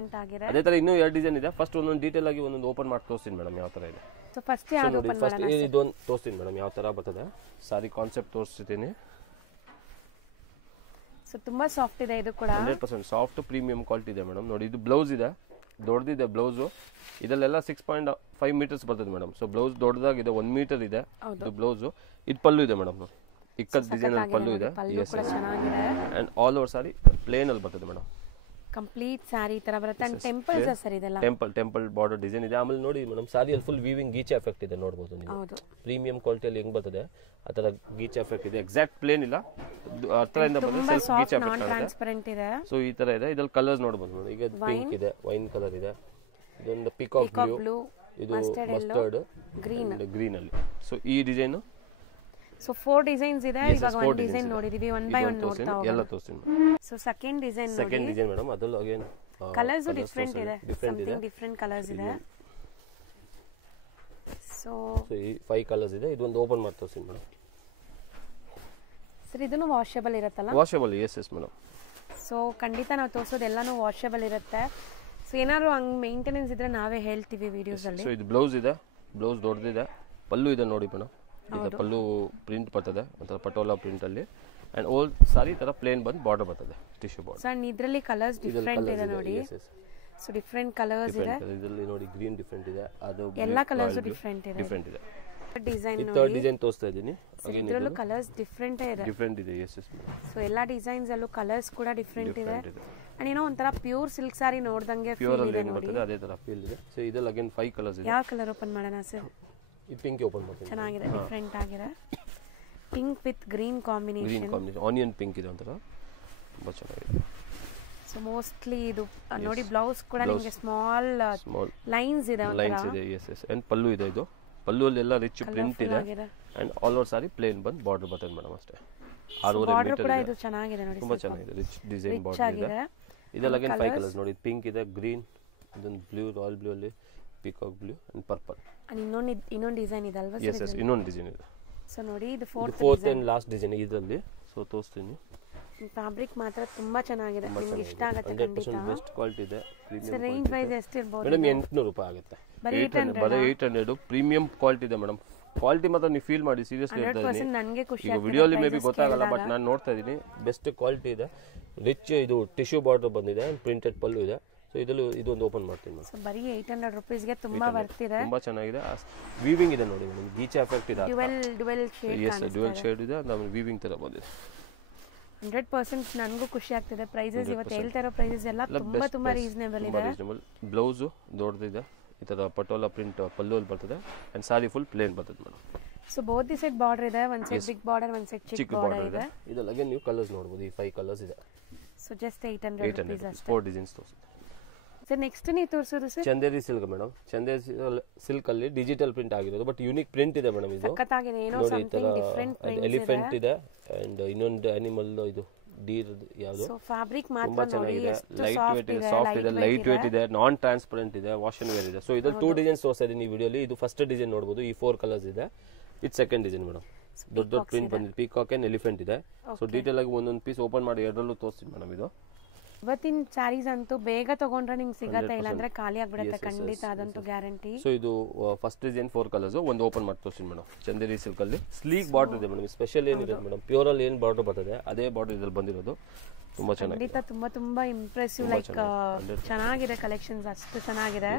ಅದೇ ತರ ಇನ್ನೂ 2 ಡಿಸೈನ್ ಇದೆ. ಫಸ್ಟ್ ಒಂದೊಂದು ಡೀಟೇಲ್ ಆಗಿ ಒಂದೊಂದು ಓಪನ್ ಮಾಡಿ ತೋರಿಸ್ತೀನಿ ಮೇಡಮ್ ಯಾವ ತರ ಇದೆ. ಸೊ ಫಸ್ಟ್ ಯಾವುದು ಓಪನ್ ಮಾಡೋಣ? ಫಸ್ಟ್ ಇದೊಂದು ತೋರಿಸ್ತೀನಿ ಮೇಡಮ್ ಯಾವ ತರ ಬರ್ತದೆ. ಸಾರಿ ಕಾನ್ಸೆಪ್ಟ್ ತೋರಿಸ್ತೀನಿ. ಸೊ ತುಂಬಾ ಸಾಫ್ಟ್ ಇದೆ, ಇದು ಕೂಡ 100% ಸಾಫ್ಟ್ ಪ್ರೀಮಿಯಂ ಕ್ವಾಲಿಟಿ ಇದೆ ಮೇಡಮ್. ನೋಡಿ ಇದು ಬ್ಲೌಸ್ ಇದೆ, ದೊಡ್ಡದಿದೆ ಬ್ಲೌಸು. ಇದಲ್ಲೆಲ್ಲ 6.5 ಮೀಟರ್ಸ್ ಬರ್ತದೆ ಮೇಡಮ್. ಸೊ ಬ್ಲೌಸ್ ದೊಡ್ಡದಾಗಿದೆ, 1 ಮೀಟರ್ ಇದೆ ಇದು ಬ್ಲೌಸು. ಇದು ಪಲ್ಲು ಇದೆ ಮೇಡಮ್, ನೋಡಿ ಇಕ್ಕದ ಡಿಸೈನ್ ಅಲ್ಲಿ ಪಲ್ಲು ಇದೆ. And all over sari plain ಅಲ್ಲಿ ಬರ್ತದೆ ಮೇಡಮ್. ಕಂಪ್ಲೀಟ್ ಸಾರಿ ತರ ಬರುತ್ತೆ. ಅಂಡ್ ಟೆಂಪಲ್ಸ್ ಸರ್ ಇದೆಲ್ಲ ಟೆಂಪಲ್ ಬಾರ್ಡರ್ ಡಿಸೈನ್ ಇದೆ. ಆಮೇಲೆ ನೋಡಿ ಮೇಡಮ್, ಸಾರಿಯಲ್ಲಿ ಫುಲ್ ವೀವಿಂಗ್ ಗೀಚೆ ಎಫೆಕ್ಟ್ ಇದೆ, ನೋಡಬಹುದು ನೀವು. ಪ್ರೀಮಿಯಂ ಕ್ವಾಲಿಟಿಯಲ್ಲಿ ಹೆಂಗ್ ಬರ್ತದೆ ಆ ತರ ಗೀಚೆ ಎಫೆಕ್ಟ್ ಇದೆ. ಎಕ್ಸಾಕ್ಟ್ ಪ್ಲೇನ್ ಇಲ್ಲ, ಹತ್ರದಿಂದ ಬಂದ್ರೆ ಗೀಚೆ ಎಫೆಕ್ಟ್ ಟ್ರಾನ್ಸ್ಪರೆಂಟ್ ಇದೆ. ಸೊ ಈ ತರ ಇದೆ. ಇದ್ರಲ್ಲಿ ಕಲರ್ಸ್ ನೋಡಬಹುದು ನೋಡಿ. ಈಗ ಪಿಂಕ್ ಇದೆ, ವೈನ್ ಕಲರ್ ಇದೆ, ಇದೊಂದು ಪಿಕಾಕ್ ಬ್ಲೂ, ಇದು ಮಸ್ಟರ್ಡ್, ಗ್ರೀನ್ ಅಲ್ಲಿ. ಸೊ ಈ ಡಿಸೈನ್ ಸೊ 4 ಡಿಸೈನ್ಸ್ ಇದೆ. ಇವಾಗ ಒಂದು ಡಿಸೈನ್ ನೋಡಿದೀವಿ, ಒನ್ ಬೈ ಒನ್ ನೋಡ್ತಾ ಹೋಗೋಣ. ಎಲ್ಲ ತೋರಿಸ್ತೀನಿ. ಸೊ ಸೆಕೆಂಡ್ ಡಿಸೈನ್ ಮೇಡಮ್, ಅದರಲ್ಲಿ ಅಗೇನ್ ಕಲರ್ಸ್ ಡಿಫರೆಂಟ್ ಇದೆ, ಸಮಥಿಂಗ್ ಡಿಫರೆಂಟ್ ಕಲರ್ಸ್ ಇದೆ. ಸೊ ಈ 5 ಕಲರ್ಸ್ ಇದೆ. ಇದೊಂದು ಓಪನ್ ಮಾಡಿ ತೋರಿಸ್ತೀನಿ ಮೇಡಮ್. ಸರ್ ಇದನ್ನು ವಾಷಬಲ್ ಇರುತ್ತಲ್ಲ? Washable, yes madam. ಸೊ ಖಂಡಿತ ನಾವು ತೋರಿಸೋದು ಎಲ್ಲಾನು ವಾಷಬಲ್ ಇರುತ್ತೆ. ಸೊ ಏನಾದ್ರು ಹಂಗ್ ಮೇಂಟೆನೆನ್ಸ್ ಇದ್ರೆ ನಾವೇ ಹೇಳ್ತೀವಿ ವಿಡಿಯೋಸ್ ಅಲ್ಲಿ. ಸೊ ಇದು ಬ್ಲೌಸ್ ಇದೆ, ಬ್ಲೌಸ್ ದೊಡ್ಡದಿದೆ, ಪಲ್ಲು ಇದೆ ನೋಡಿ ಮೇಡಮ್. ಇದು ಪಲ್ಲು ಪ್ರಿಂಟ್ ಬರ್ತದೆ ಒಂಥರ ಪಟೋಲಾ ಪ್ರಿಂಟ್ ಅಲ್ಲಿ. ಅಂಡ್ ಓಲ್ ಸಾರಿ ತರ ಪ್ಲೇನ್ ಬಂದು ಬಾರ್ಡರ್ ಬರ್ತದೆ, ಟಿಶ್ಯೂ ಬಾರ್ಡರ್. ಸೊ ಇದರಲ್ಲಿ ಕಲರ್ಸ್ ಡಿಫರೆಂಟ್ ಇದೆ ನೋಡಿ. ಸೊ ಡಿಫರೆಂಟ್ ಕಲರ್ಸ್ ಇದೆ ಇದರಲ್ಲಿ ನೋಡಿ. ಗ್ರೀನ್ ಡಿಫರೆಂಟ್ ಇದೆ, ಅದು ಎಲ್ಲಾ ಕಲರ್ಸ್ ಡಿಫರೆಂಟ್ ಇದೆ. ಡಿಸೈನ್ ನೋಡಿ, ಥರ್ಡ್ ಡಿಸೈನ್ ತೋರಿಸ್ತಾ ಇದ್ದೀನಿ. ಇದರಲ್ಲೂ ಕಲರ್ಸ್ ಡಿಫರೆಂಟ್ ಇದೆ. ಎಸ್ ಸೊ ಎಲ್ಲಾ ಡಿಸೈನ್ಸ್ ಅಲ್ಲೂ ಕಲರ್ಸ್ ಕೂಡ ಡಿಫರೆಂಟ್ ಇದೆ. ಅಂಡ್ ಏನೋ ಒಂಥರ ಪ್ಯೂರ್ ಸಿಲ್ಕ್ ಸಾರಿ ನೋಡ್ದಂಗೆ ಫೀಲ್ ಇದೆ ನೋಡಿ. ಅದೇ ತರ ಫೀಲ್ ಇದೆ. ಸೊ ಇದರಲ್ಲಿ ಅಗೇನ್ 5 ಕಲರ್ಸ್ ಇದೆ. ಯಾವ ಕಲರ್ ಓಪನ್ ಮಾಡೋಣ ಸರ್? ಈ ಪಿಂಕ್ ಓಪನ್ ಮಾಡ್ತೀನಿ. ಚೆನ್ನಾಗಿದೆ, ಡಿಫರೆಂಟ್ ಆಗಿದೆ. Pink with green combination, onion pink ಇದೆ ಒಂಥರ, ತುಂಬಾ ಚೆನ್ನಾಗಿದೆ. ಸೊ ಮೋಸ್ಟ್ಲಿ ಇದು ನೋಡಿ ಬ್ಲೌಸ್ ಕೂಡ ನಿಮಗೆ ಸ್ಮಾಲ್ ಲೈನ್ಸ್ ಇದೆ, ಲೈನ್ಸ್ ಇದೆ. ಎಸ್ ಅಂಡ್ ಪಲ್ಲು ಇದೆ. ಇದು ಪಲ್ಲು ಅಲ್ಲಿ ಎಲ್ಲ ರಿಚ್ ಪ್ರಿಂಟ್ ಇದೆ. And all over sari plain ಬಂದು ಬಾರ್ಡರ್ ಬರ್ತದೆ ಮೇಡಮ್ ಅಷ್ಟೇ. 6.5 ಮೀಟರ್ ಕೂಡ ಇದು ಚೆನ್ನಾಗಿದೆ ನೋಡಿ, ತುಂಬಾ ಚೆನ್ನಾಗಿದೆ. ರಿಚ್ ಡಿಸೈನ್ ಬಾರ್ಡರ್ ಇದೆ. ಇದೆಲ್ಲ ಅಗೇನ್ 5 ಕಲರ್ಸ್ ನೋಡಿ. ಪಿಂಕ್ ಇದೆ, ಗ್ರೀನ್, ಇದೊಂದು ಬ್ಲೂ, ರಾಯಲ್ ಬ್ಲೂ ಅಲ್ಲಿ peacock blue and purple. And ಇನ್ನೊಂದು ಡಿಸೈನ್ ಇದೆ ಅಲ್ವಾ ಸರ್? ಎಸ್ ಇನ್ನೊಂದು ಡಿಸೈನ್ ಇದೆ. ಸೊ ನೋಡಿ ಇದು ಫೋರ್ತ್ ಅಂಡ್ ಲಾಸ್ಟ್ ಡಿಸೈನ್ ಇದರಲ್ಲಿ. ಸೊ ತೋರಿಸ್ತೀನಿ. ಫ್ಯಾಬ್ರಿಕ್ ಮಾತ್ರ ತುಂಬಾ ಚೆನ್ನಾಗಿದೆ, ನಿಮಗೆ ಇಷ್ಟ ಆಗುತ್ತೆ ಖಂಡಿತ. 100% ಬೆಸ್ಟ್ ಕ್ವಾಲಿಟಿ ಇದೆ. ಸರ್ ರೇಂಜ್ ವೈಸ್ ಎಷ್ಟು ಇರಬಹುದು ಮೇಡಮ್? 800 ರೂಪಾಯಿ ಆಗುತ್ತೆ. ಬರೀ 800 ಪ್ರೀಮಿಯಂ ಕ್ವಾಲಿಟಿ ಇದೆ ಮೇಡಮ್. ಕ್ವಾಲಿಟಿ ಮಾತ್ರ ನೀವು ಫೀಲ್ ಮಾಡಿ, ಸೀರಿಯಸ್ಲಿ ಹೇಳ್ತಾ ಇದ್ದೀನಿ. ನನಗೆ ಖುಷಿ ಈಗ ವಿಡಿಯೋಲಿ ಮೇ ಬಿ ಗೊತ್ತಾಗಲ್ಲ, ಬಟ್ ನಾನು ನೋಡ್ತಾ ಇದ್ದೀನಿ. ಬೆಸ್ಟ್ ಕ್ವಾಲಿಟಿ ಇದೆ, ರಿಚ್ ಇದು ಟಿಶ್ಯೂ ಬಾರ್ಡರ್ ಬಂದಿದೆ, ಪ್ರಿಂಟೆಡ್ ಪಲ್ಲು ಇದೆ. ಸೊ ಇದರಲ್ಲಿ ಇದೊಂದು ಓಪನ್ ಮಾಡ್ತೀನಿ ಮೇಡಮ್. ಬರೀ 800 ರೂಪೀಸ್ಗೆ ತುಂಬಾ ಬರ್ತಿದೆ, ತುಂಬಾ ಚೆನ್ನಾಗಿದೆ. ವೀವಿಂಗ್ ಇದೆ ನೋಡಿ ಮೇಡಮ್, ಗೀಚೆ ಎಫೆಕ್ಟ್ ಇದೆ, ಡ್ಯುವೆಲ್ ಶೇಡ್ ಇದೆ, ಆಮೇಲೆ ವೀವಿಂಗ್ ತರ ಬಂದಿದೆ. 100% ನನಗೂ ಖುಷಿ ಆಗ್ತಿದೆ. ಪ್ರೈಸಸ್ ಇವತ್ತು ಹೇಳ್ತಾ ಇರೋ ಪ್ರೈಸಸ್ ಎಲ್ಲ ತುಂಬಾ ರೀಸನೇಬಲ್ ಇದೆ. ಬ್ಲೌಸ್ ದೊಡ್ಡದಿದೆ, ಈ ತರ ಪಟೋಲಾ ಪ್ರಿಂಟ್ ಪಲ್ಲು ಅಲ್ಲಿ ಬರ್ತದೆ. ಅಂಡ್ ಸಾರಿ ಫುಲ್ ಪ್ಲೇನ್ ಬರ್ತದೆ madam. So both the side border ಇದೆ, ಒಂದ್ ಸೈಡ್ ಬಿಗ್ ಬಾರ್ಡರ್, ಒಂದ್ ಸೈಡ್ ಚಿಕ್ಕ ಬಾರ್ಡರ್ ಇದೆ. ಇದೆಲ್ಲ ಅಗೇನ್ ನೀವು ಕಲರ್ಸ್ ನೋಡಬಹುದು. ಈ 5 ಕಲರ್ಸ್ ಇದೆ. ಸೊ ಜಸ್ಟ್ 800 ರೂಪೀಸ್ ಅಷ್ಟೇ. 4 ಡಿಸೈನ್ಸ್ ತೋರಿಸಿ. ಸರ್ ನೆಕ್ಸ್ಟ್ ನೀವು ತೋರಿಸೋದು sir Chanderi silk madam. Chanderi silk ಅಲ್ಲಿ ಡಿಜಿಟಲ್ ಪ್ರಿಂಟ್ ಆಗಿರೋದು, ಬಟ್ ಯೂನಿಕ್ ಪ್ರಿಂಟ್ ಇದೆ ಮೇಡಮ್. ಇದು ಸಖತ್ತಾಗಿದೆ, ಏನೋ ಸಮಥಿಂಗ್ ಡಿಫರೆಂಟ್ ಪ್ರಿಂಟ್ ಇದೆ. ಎಲಿಫೆಂಟ್ ಇದೆ ಅಂಡ್ ಇನ್ನೊಂದು ಅನಿಮಲ್, ಇದು ಡೀರ್ ಯಾವುದು. ಸೊ ಫ್ಯಾಬ್ರಿಕ್ ಮಾತ್ರ ತುಂಬಾ ಚೆನ್ನಾಗಿದೆ, ಲೈಟ್ ವೇಟ್ ಇದೆ, ಸಾಫ್ಟ್ ಇದೆ, ಲೈಟ್ ವೇಟ್ ಇದೆ, ನಾನ್ ಟ್ರಾನ್ಸ್ಪರೆಂಟ್ ಇದೆ, ವಾಶ್ ಅಂಡ್ ವೇರ್ ಇದೆ. ಸೊ ಇದ್ರಲ್ಲಿ 2 ಡಿಸೈನ್ಸ್ ತೋರಿಸ್ತಾ ಇದೀನಿ ಈ ವಿಡಿಯೋಲಿ. ಇದು ಫಸ್ಟ್ ಡಿಸೈನ್ ನೋಡಬಹುದು, ಈ 4 ಕಲರ್ಸ್ ಇದೆ. ಇದು ಸೆಕೆಂಡ್ ಡಿಸೈನ್ ಮೇಡಮ್. ದೊಡ್ಡ ಪ್ರಿಂಟ್ ಬಂದಿದೆ, ಪೀಕಾಕ್ ಅಂಡ್ ಎಲಿಫೆಂಟ್ ಇದೆ. ಸೊ ಡೀಟೇಲ್ ಆಗಿ ಒಂದೊಂದು ಪೀಸ್ ಓಪನ್ ಮಾಡಿ ಎರಡರಲ್ಲೂ ತೋರಿಸ್ತೀನಿ ಮೇಡಮ್. ಇದು ಇವತ್ತಿನ ಸ್ಯಾರೀಸ್ ಅಂತೂ ಬೇಗ ತಗೊಂಡ್ರೆ ನಿಮ್ಗೆ ಸಿಗತ್ತೆ, ಇಲ್ಲ ಅಂದ್ರೆ ಖಾಲಿ ಆಗ್ಬಿಡುತ್ತೆ ಖಂಡಿತ, ಅದಂತೂ ಗ್ಯಾರಂಟಿ. ಸೊ ಇದು ಫಸ್ಟ್ ಡಿಸೈನ್ 4 ಕಲರ್ಸ್, ಒಂದು ಓಪನ್ ಮಾಡಿ ತೋರಿಸ್ತೀನಿ ಮೇಡಮ್. ಚಂದೇರಿ ಸಿಲ್ಕ್ ಅಲ್ಲಿ ಸ್ಲೀಕ್ ಬಾರ್ಡರ್ ಇದೆ ಮೇಡಮ್. ಸ್ಪೆಷಲ್ ಏನಿದೆ ಮೇಡಮ್, ಪ್ಯೂರ್ ಅಲ್ಲಿ ಏನು ಬಾರ್ಡರ್ ಬರ್ತದೆ ಅದೇ ಬಾರ್ಡರ್ ಇದ್ರಲ್ಲಿ ಬಂದಿರೋದು. ತುಂಬಾ ಚೆನ್ನಾಗಿದೆ, ಖಂಡಿತ ತುಂಬಾ ಇಂಪ್ರೆಸಿವ್, ಲೈಕ್ ಚೆನ್ನಾಗಿದೆ ಕಲೆಕ್ಷನ್ಸ್, ಅಷ್ಟು ಚೆನ್ನಾಗಿದೆ.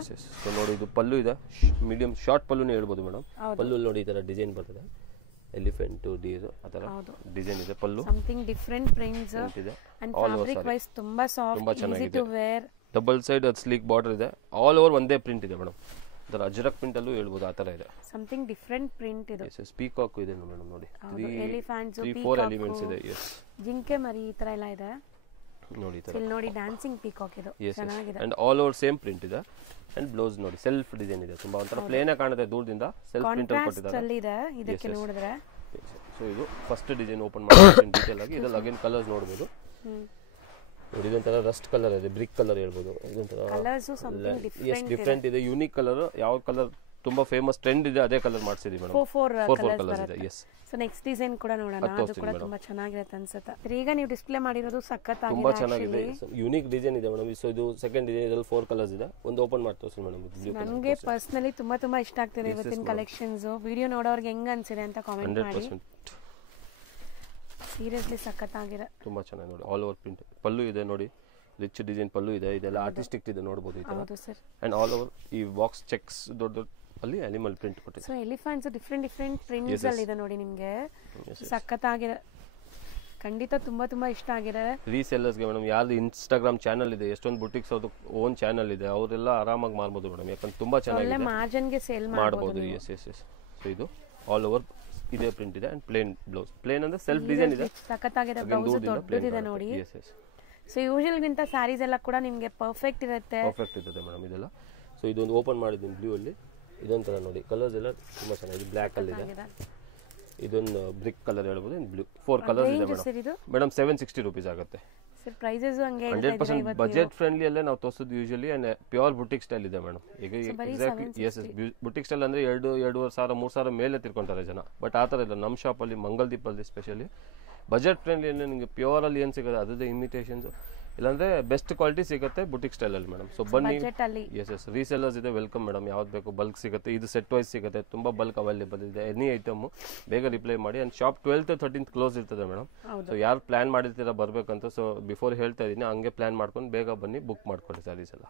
ಸೊ ನೋಡಿ ಇದು ಪಲ್ಲು ಇದೆ, ಮೀಡಿಯಂ ಶಾರ್ಟ್ ಪಲ್ಲುನೇ ಹೇಳ್ಬೋದು ಮೇಡಮ್. ಪಲ್ಲು ನೋಡಿ ಈ ತರ ಡಿಸೈನ್ ಬರ್ತದೆ, ಎಲಿಫೆಂಟ್ ಡೀರ್ ಆ ತರ ಡಿಸೈನ್ ಇದೆ. ಪಲ್ಲು ಸಮಥಿಂಗ್ ಡಿಫರೆಂಟ್ ಪ್ರಿಂಟ್ಸ್ ಇದೆ, ಅಂಡ್ ಫ್ಯಾಬ್ರಿಕ್ ವೈಸ್ ತುಂಬಾ soft, easy to wear. Double side sleek border ಇದೆ, ಆಲ್ ಓವರ್ ಒಂದೇ ಪ್ರಿಂಟ್ ಇದೆ ಮೇಡಮ್. ಅದರ ಅಜ್ರಕ್ ಪ್ರಿಂಟ್ ಅಲ್ಲೂ ಹೇಳ್ಬೋದು, ಆ ತರ ಇದೆ. ಸಮಥಿಂಗ್ ಡಿಫರೆಂಟ್ ಪ್ರಿಂಟ್ ಇದು. ಪೀಕಾಕ್ ಇದೆ ಮೇಡಮ್ ನೋಡಿ, ಎಲಿಫೆಂಟ್ಸ್, 3-4 ಎಲಿಮೆಂಟ್ಸ್ ಇದೆ. ಎಸ್, ಜಿಂಕೆ ಮರಿ ಈ ತರ ಎಲ್ಲ ಇದೆ ನೋಡಿ. ಇಲ್ಲಿ ನೋಡಿ ಡ್ಯಾನ್ಸಿಂಗ್ ಪೀಕಾಕ್ ಇದು ಚೆನ್ನಾಗಿದೆ, and all over same print ಇದೆ. ಅಂಡ್ ಬ್ಲೌಸ್ ನೋಡಿ ಸೆಲ್ಫ್ ಡಿಸೈನ್ ಇದೆ, ತುಂಬಾ ಒಂತರ ಪ್ಲೇನ್ ಆಗಿ ಕಾಣುತ್ತೆ ದೂರದಿಂದ, ಸೆಲ್ಫ್ ಪ್ರಿಂಟ್ ಅಲ್ಲಿ ಕೊಟ್ಟಿದ್ದಾರೆ ಇದಕ್ಕೆ ನೋಡಿದ್ರೆ. ಸೊ ಇದು ಫಸ್ಟ್ ಡಿಸೈನ್ ಓಪನ್ ಮಾಡಿ ಡೀಟೇಲ್ ಆಗಿ ಇದರಲ್ಲಿ ಅಗೇನ್ ಕಲರ್ಸ್ ನೋಡಬಹುದು. ನೋಡಿ ಇದೊಂಥರ ರಸ್ಟ್ ಕಲರ್ ಇದೆ, ಬ್ರಿಕ್ ಕಲರ್ ಹೇಳ್ಬೋದು. ಇದೊಂಥರ ಡಿಫ್ರೆಂಟ್ ಇದೆ, ಯೂನಿಕ್ ಕಲರ್. ಯಾವ ಕಲರ್ ತುಂಬಾ ಫೇಮಸ್ ಟ್ರೆಂಡ್ ಇದೆ ಅದೇ ಕಲರ್ ಮಾಡಿಸಿದೀವಿ ಮೇಡಮ್. 4 ಕಲರ್ಸ್ ಇದೆ. ಎಸ್. ಸೊ ನೆಕ್ಸ್ಟ್ ಡಿಸೈನ್ ಕೂಡ ನೋಡೋಣ, ಅದು ಕೂಡ ತುಂಬಾ ಚೆನ್ನಾಗಿರುತ್ತೆ ಅನ್ಸುತ್ತೆ. ಈಗ ನೀವು ಡಿಸ್ಪ್ಲೇ ಮಾಡಿರೋದು ಸಖತ್ತಾಗಿದೆ, ತುಂಬಾ ಚೆನ್ನಾಗಿದೆ, ಯೂನಿಕ್ ಡಿಸೈನ್ ಇದೆ ಮೇಡಮ್. ಸೊ ಇದು ಸೆಕೆಂಡ್ ಡಿಸೈನ್, ಇದರಲ್ಲಿ 4 ಕಲರ್ಸ್ ಇದೆ. ಒಂದು ಓಪನ್ ಮಾಡಿ ತೋರಿಸಿ ಮೇಡಮ್. ನನಗೆ ಪರ್ಸನಲಿ ತುಂಬಾ ಇಷ್ಟ ಆಗ್ತಿದೆ ಇವತ್ತಿನ ಕಲೆಕ್ಷನ್ಸ್. ವಿಡಿಯೋ ನೋಡೋರ್ಗೆ ಹೆಂಗ್ ಅನ್ಸಿದೆ ಅಂತ ಕಾಮೆಂಟ್ ಮಾಡಿ. ಸೀರಿಯಸ್ಲಿ ಸಖತ್ತಾಗಿದೆ, ತುಂಬಾ ಚೆನ್ನಾಗಿ ನೋಡಿ. ಆಲ್ ಓವರ್ ಪ್ರಿಂಟ್ ಪಲ್ಲು ಇದೆ ನೋಡಿ, ರಿಚ್ ಡಿಸೈನ್ ಪಲ್ಲು ಇದೆ. ಇದೆಲ್ಲ ಆರ್ಟಿಸ್ಟಿಕ್ ಇದೆ ನೋಡಬಹುದು ಈ ತರ. ಹೌದು ಸರ್. ಅಂಡ್ ಆಲ್ ಓವರ್ ಈ ಬಾಕ್ಸ್ ಚೆಕ್ಸ್ ದೊಡ್ಡ ಅಲ್ಲಿ ಅನಿಮಲ್ ಪ್ರಿಂಟ್ ಕೊಟ್ಟಿದೆ. ಸೊ ಎಲಿಫೆಂಟ್ಸ್ ಡಿಫರೆಂಟ್ ಪ್ರಿಂಟ್ಸ್ ಅಲ್ಲಿ ಇದೆ ನೋಡಿ, ನಿಮಗೆ ಸಖತ್ತಾಗಿದೆ, ಖಂಡಿತ ತುಂಬಾ ಇಷ್ಟ ಆಗಿದೆ. ರೀಸೆಲ್ಲರ್ಸ್ ಗೆ ಮೇಡಮ್, ಯಾರು ಇನ್ಸ್ಟಾಗ್ರಾಮ್ ಚಾನಲ್ ಇದೆ, ಎಷ್ಟೊಂದು ಬುಟಿಕ್ಸ್ ಅವ್ರದ್ದು ಓನ್ ಚಾನಲ್ ಇದೆ, ಅವರೆಲ್ಲ ಆರಾಮಾಗಿ ಮಾರ್ಬೋದು ಮೇಡಮ್, ಯಾಕಂದ್ರೆ ತುಂಬಾ ಚೆನ್ನಾಗಿದೆ, ಮಾರ್ಜಿನ್ ಗೆ ಸೇಲ್ ಮಾಡಬಹುದು. ಎಸ್. ಸೊ ಇದು ಆಲ್ ಓವರ್ ಇದೇ ಪ್ರಿಂಟ್ ಇದೆ. ಅಂಡ್ ಪ್ಲೇನ್ ಬ್ಲೌಸ್, ಪ್ಲೇನ್ ಅಂದ್ರೆ ಸೆಲ್ಫ್ ಡಿಸೈನ್ ಇದೆ, ಸಖತ್ತಾಗಿದೆ. ಬ್ಲೌಸ್ ದೊಡ್ಡದಿದೆ ನೋಡಿ. ಸೊ ಯೂಶುವಲ್ ಗಿಂತ ಸ್ಯಾರೀಸ್ ಎಲ್ಲ ಕೂಡ ನಿಮಗೆ ಪರ್ಫೆಕ್ಟ್ ಇರುತ್ತೆ ಮೇಡಮ್ ಇದೆಲ್ಲ. ಸೊ ಇದೊಂದು ಓಪನ್ ಮಾಡಿದ್ದೀನಿ ಬ್ಲೂ ಅಲ್ಲಿ. ಇದೊಂಥರ ನೋಡಿ ಕಲರ್ಸ್ ಎಲ್ಲ ತುಂಬಾ ಚೆನ್ನಾಗಿದೆ, ಬ್ಲ್ಯಾಕ್ ಅಲ್ಲಿ ಇದೆ. ಇದೊಂದು ಬ್ರಿಕ್ ಕಲರ್ ಹೇಳ್ಬೋದು. ಬ್ಲೂ 4 ಕಲರ್ಸ್ ಇದೆ ಮೇಡಮ್. 760 ರೂಪೀಸ್ ಆಗುತ್ತೆ. ಸರ್ ಪ್ರೈಸಸ್ ಹಂಗೆ 100% ಬಜೆಟ್ ಫ್ರೆಂಡ್ಲಿ ಅಲ್ಲೇ ನಾವು ತೋರಿಸೋದು usually. And pure boutique style ಇದೆ ಮೇಡಮ್. ಈಗ ಎಕ್ಸಾಕ್ಟ್ಲಿ ಎಸ್ ಬುಟಿಕ್ ಸ್ಟೈಲ್ ಅಂದ್ರೆ 2,500-3,000 ಮೇಲೆ ತಿರ್ಕೊಂತಾರೆ ಜನ. ಬಟ್ ಆ ತರ ಇಲ್ಲ ನಮ್ಮ ಶಾಪ್ ಅಲ್ಲಿ, ಮಂಗಲ್ದೀಪ್ ಅಲ್ಲಿ ಸ್ಪೆಷಲಿ ಬಜೆಟ್ ಫ್ರೆಂಡ್ಲಿ ಅಲ್ಲಿ ನಿಮಗೆ ಪ್ಯೂರ್ ಅಲ್ಲಿ ಏನ್ ಸಿಗುತ್ತೆ ಅದೇ ಇಮಿಟೇಷನ್ಸ್, ಇಲ್ಲಾಂದ್ರೆ ಬೆಸ್ಟ್ ಕ್ವಾಲಿಟಿ ಸಿಗುತ್ತೆ ಬುಟಿಕ್ ಸ್ಟೈಲ್ ಅಲ್ಲಿ ಮೇಡಮ್. ಸೊ ಬನ್ನಿ. ಎಸ್ ರೀಸೆಲ್ಲರ್ಸ್ ಇದೆ, ವೆಲ್ಕಮ್ ಮೇಡಮ್. ಯಾವ್ದು ಬೇಕು ಬಲ್ಕ್ ಸಿಗುತ್ತೆ, ಇದು ಸೆಟ್ ವೈಸ್ ಸಿಗುತ್ತೆ, ತುಂಬಾ ಬಲ್ಕ್ ಅವೈಲೇಬಲ್ ಇದೆ. ಎನಿ ಐಟಮ್ ಬೇಗ ರಿಪ್ಲೈ ಮಾಡಿ. And shop 12th to 13th close ಇರ್ತದೆ ಮೇಡಮ್. ಸೊ ಯಾರು ಪ್ಲಾನ್ ಮಾಡಿರ್ತೀರಾ ಬರ್ಬೇಕಂತ, ಸೊ ಬಿಫೋರ್ ಹೇಳ್ತಾ ಇದೀನಿ, ಹಂಗೆ ಪ್ಲಾನ್ ಮಾಡ್ಕೊಂಡು ಬೇಗ ಬನ್ನಿ, ಬುಕ್ ಮಾಡ್ಕೊಳ್ಳಿ ಸ್ಯಾರೀಸ್ ಎಲ್ಲ.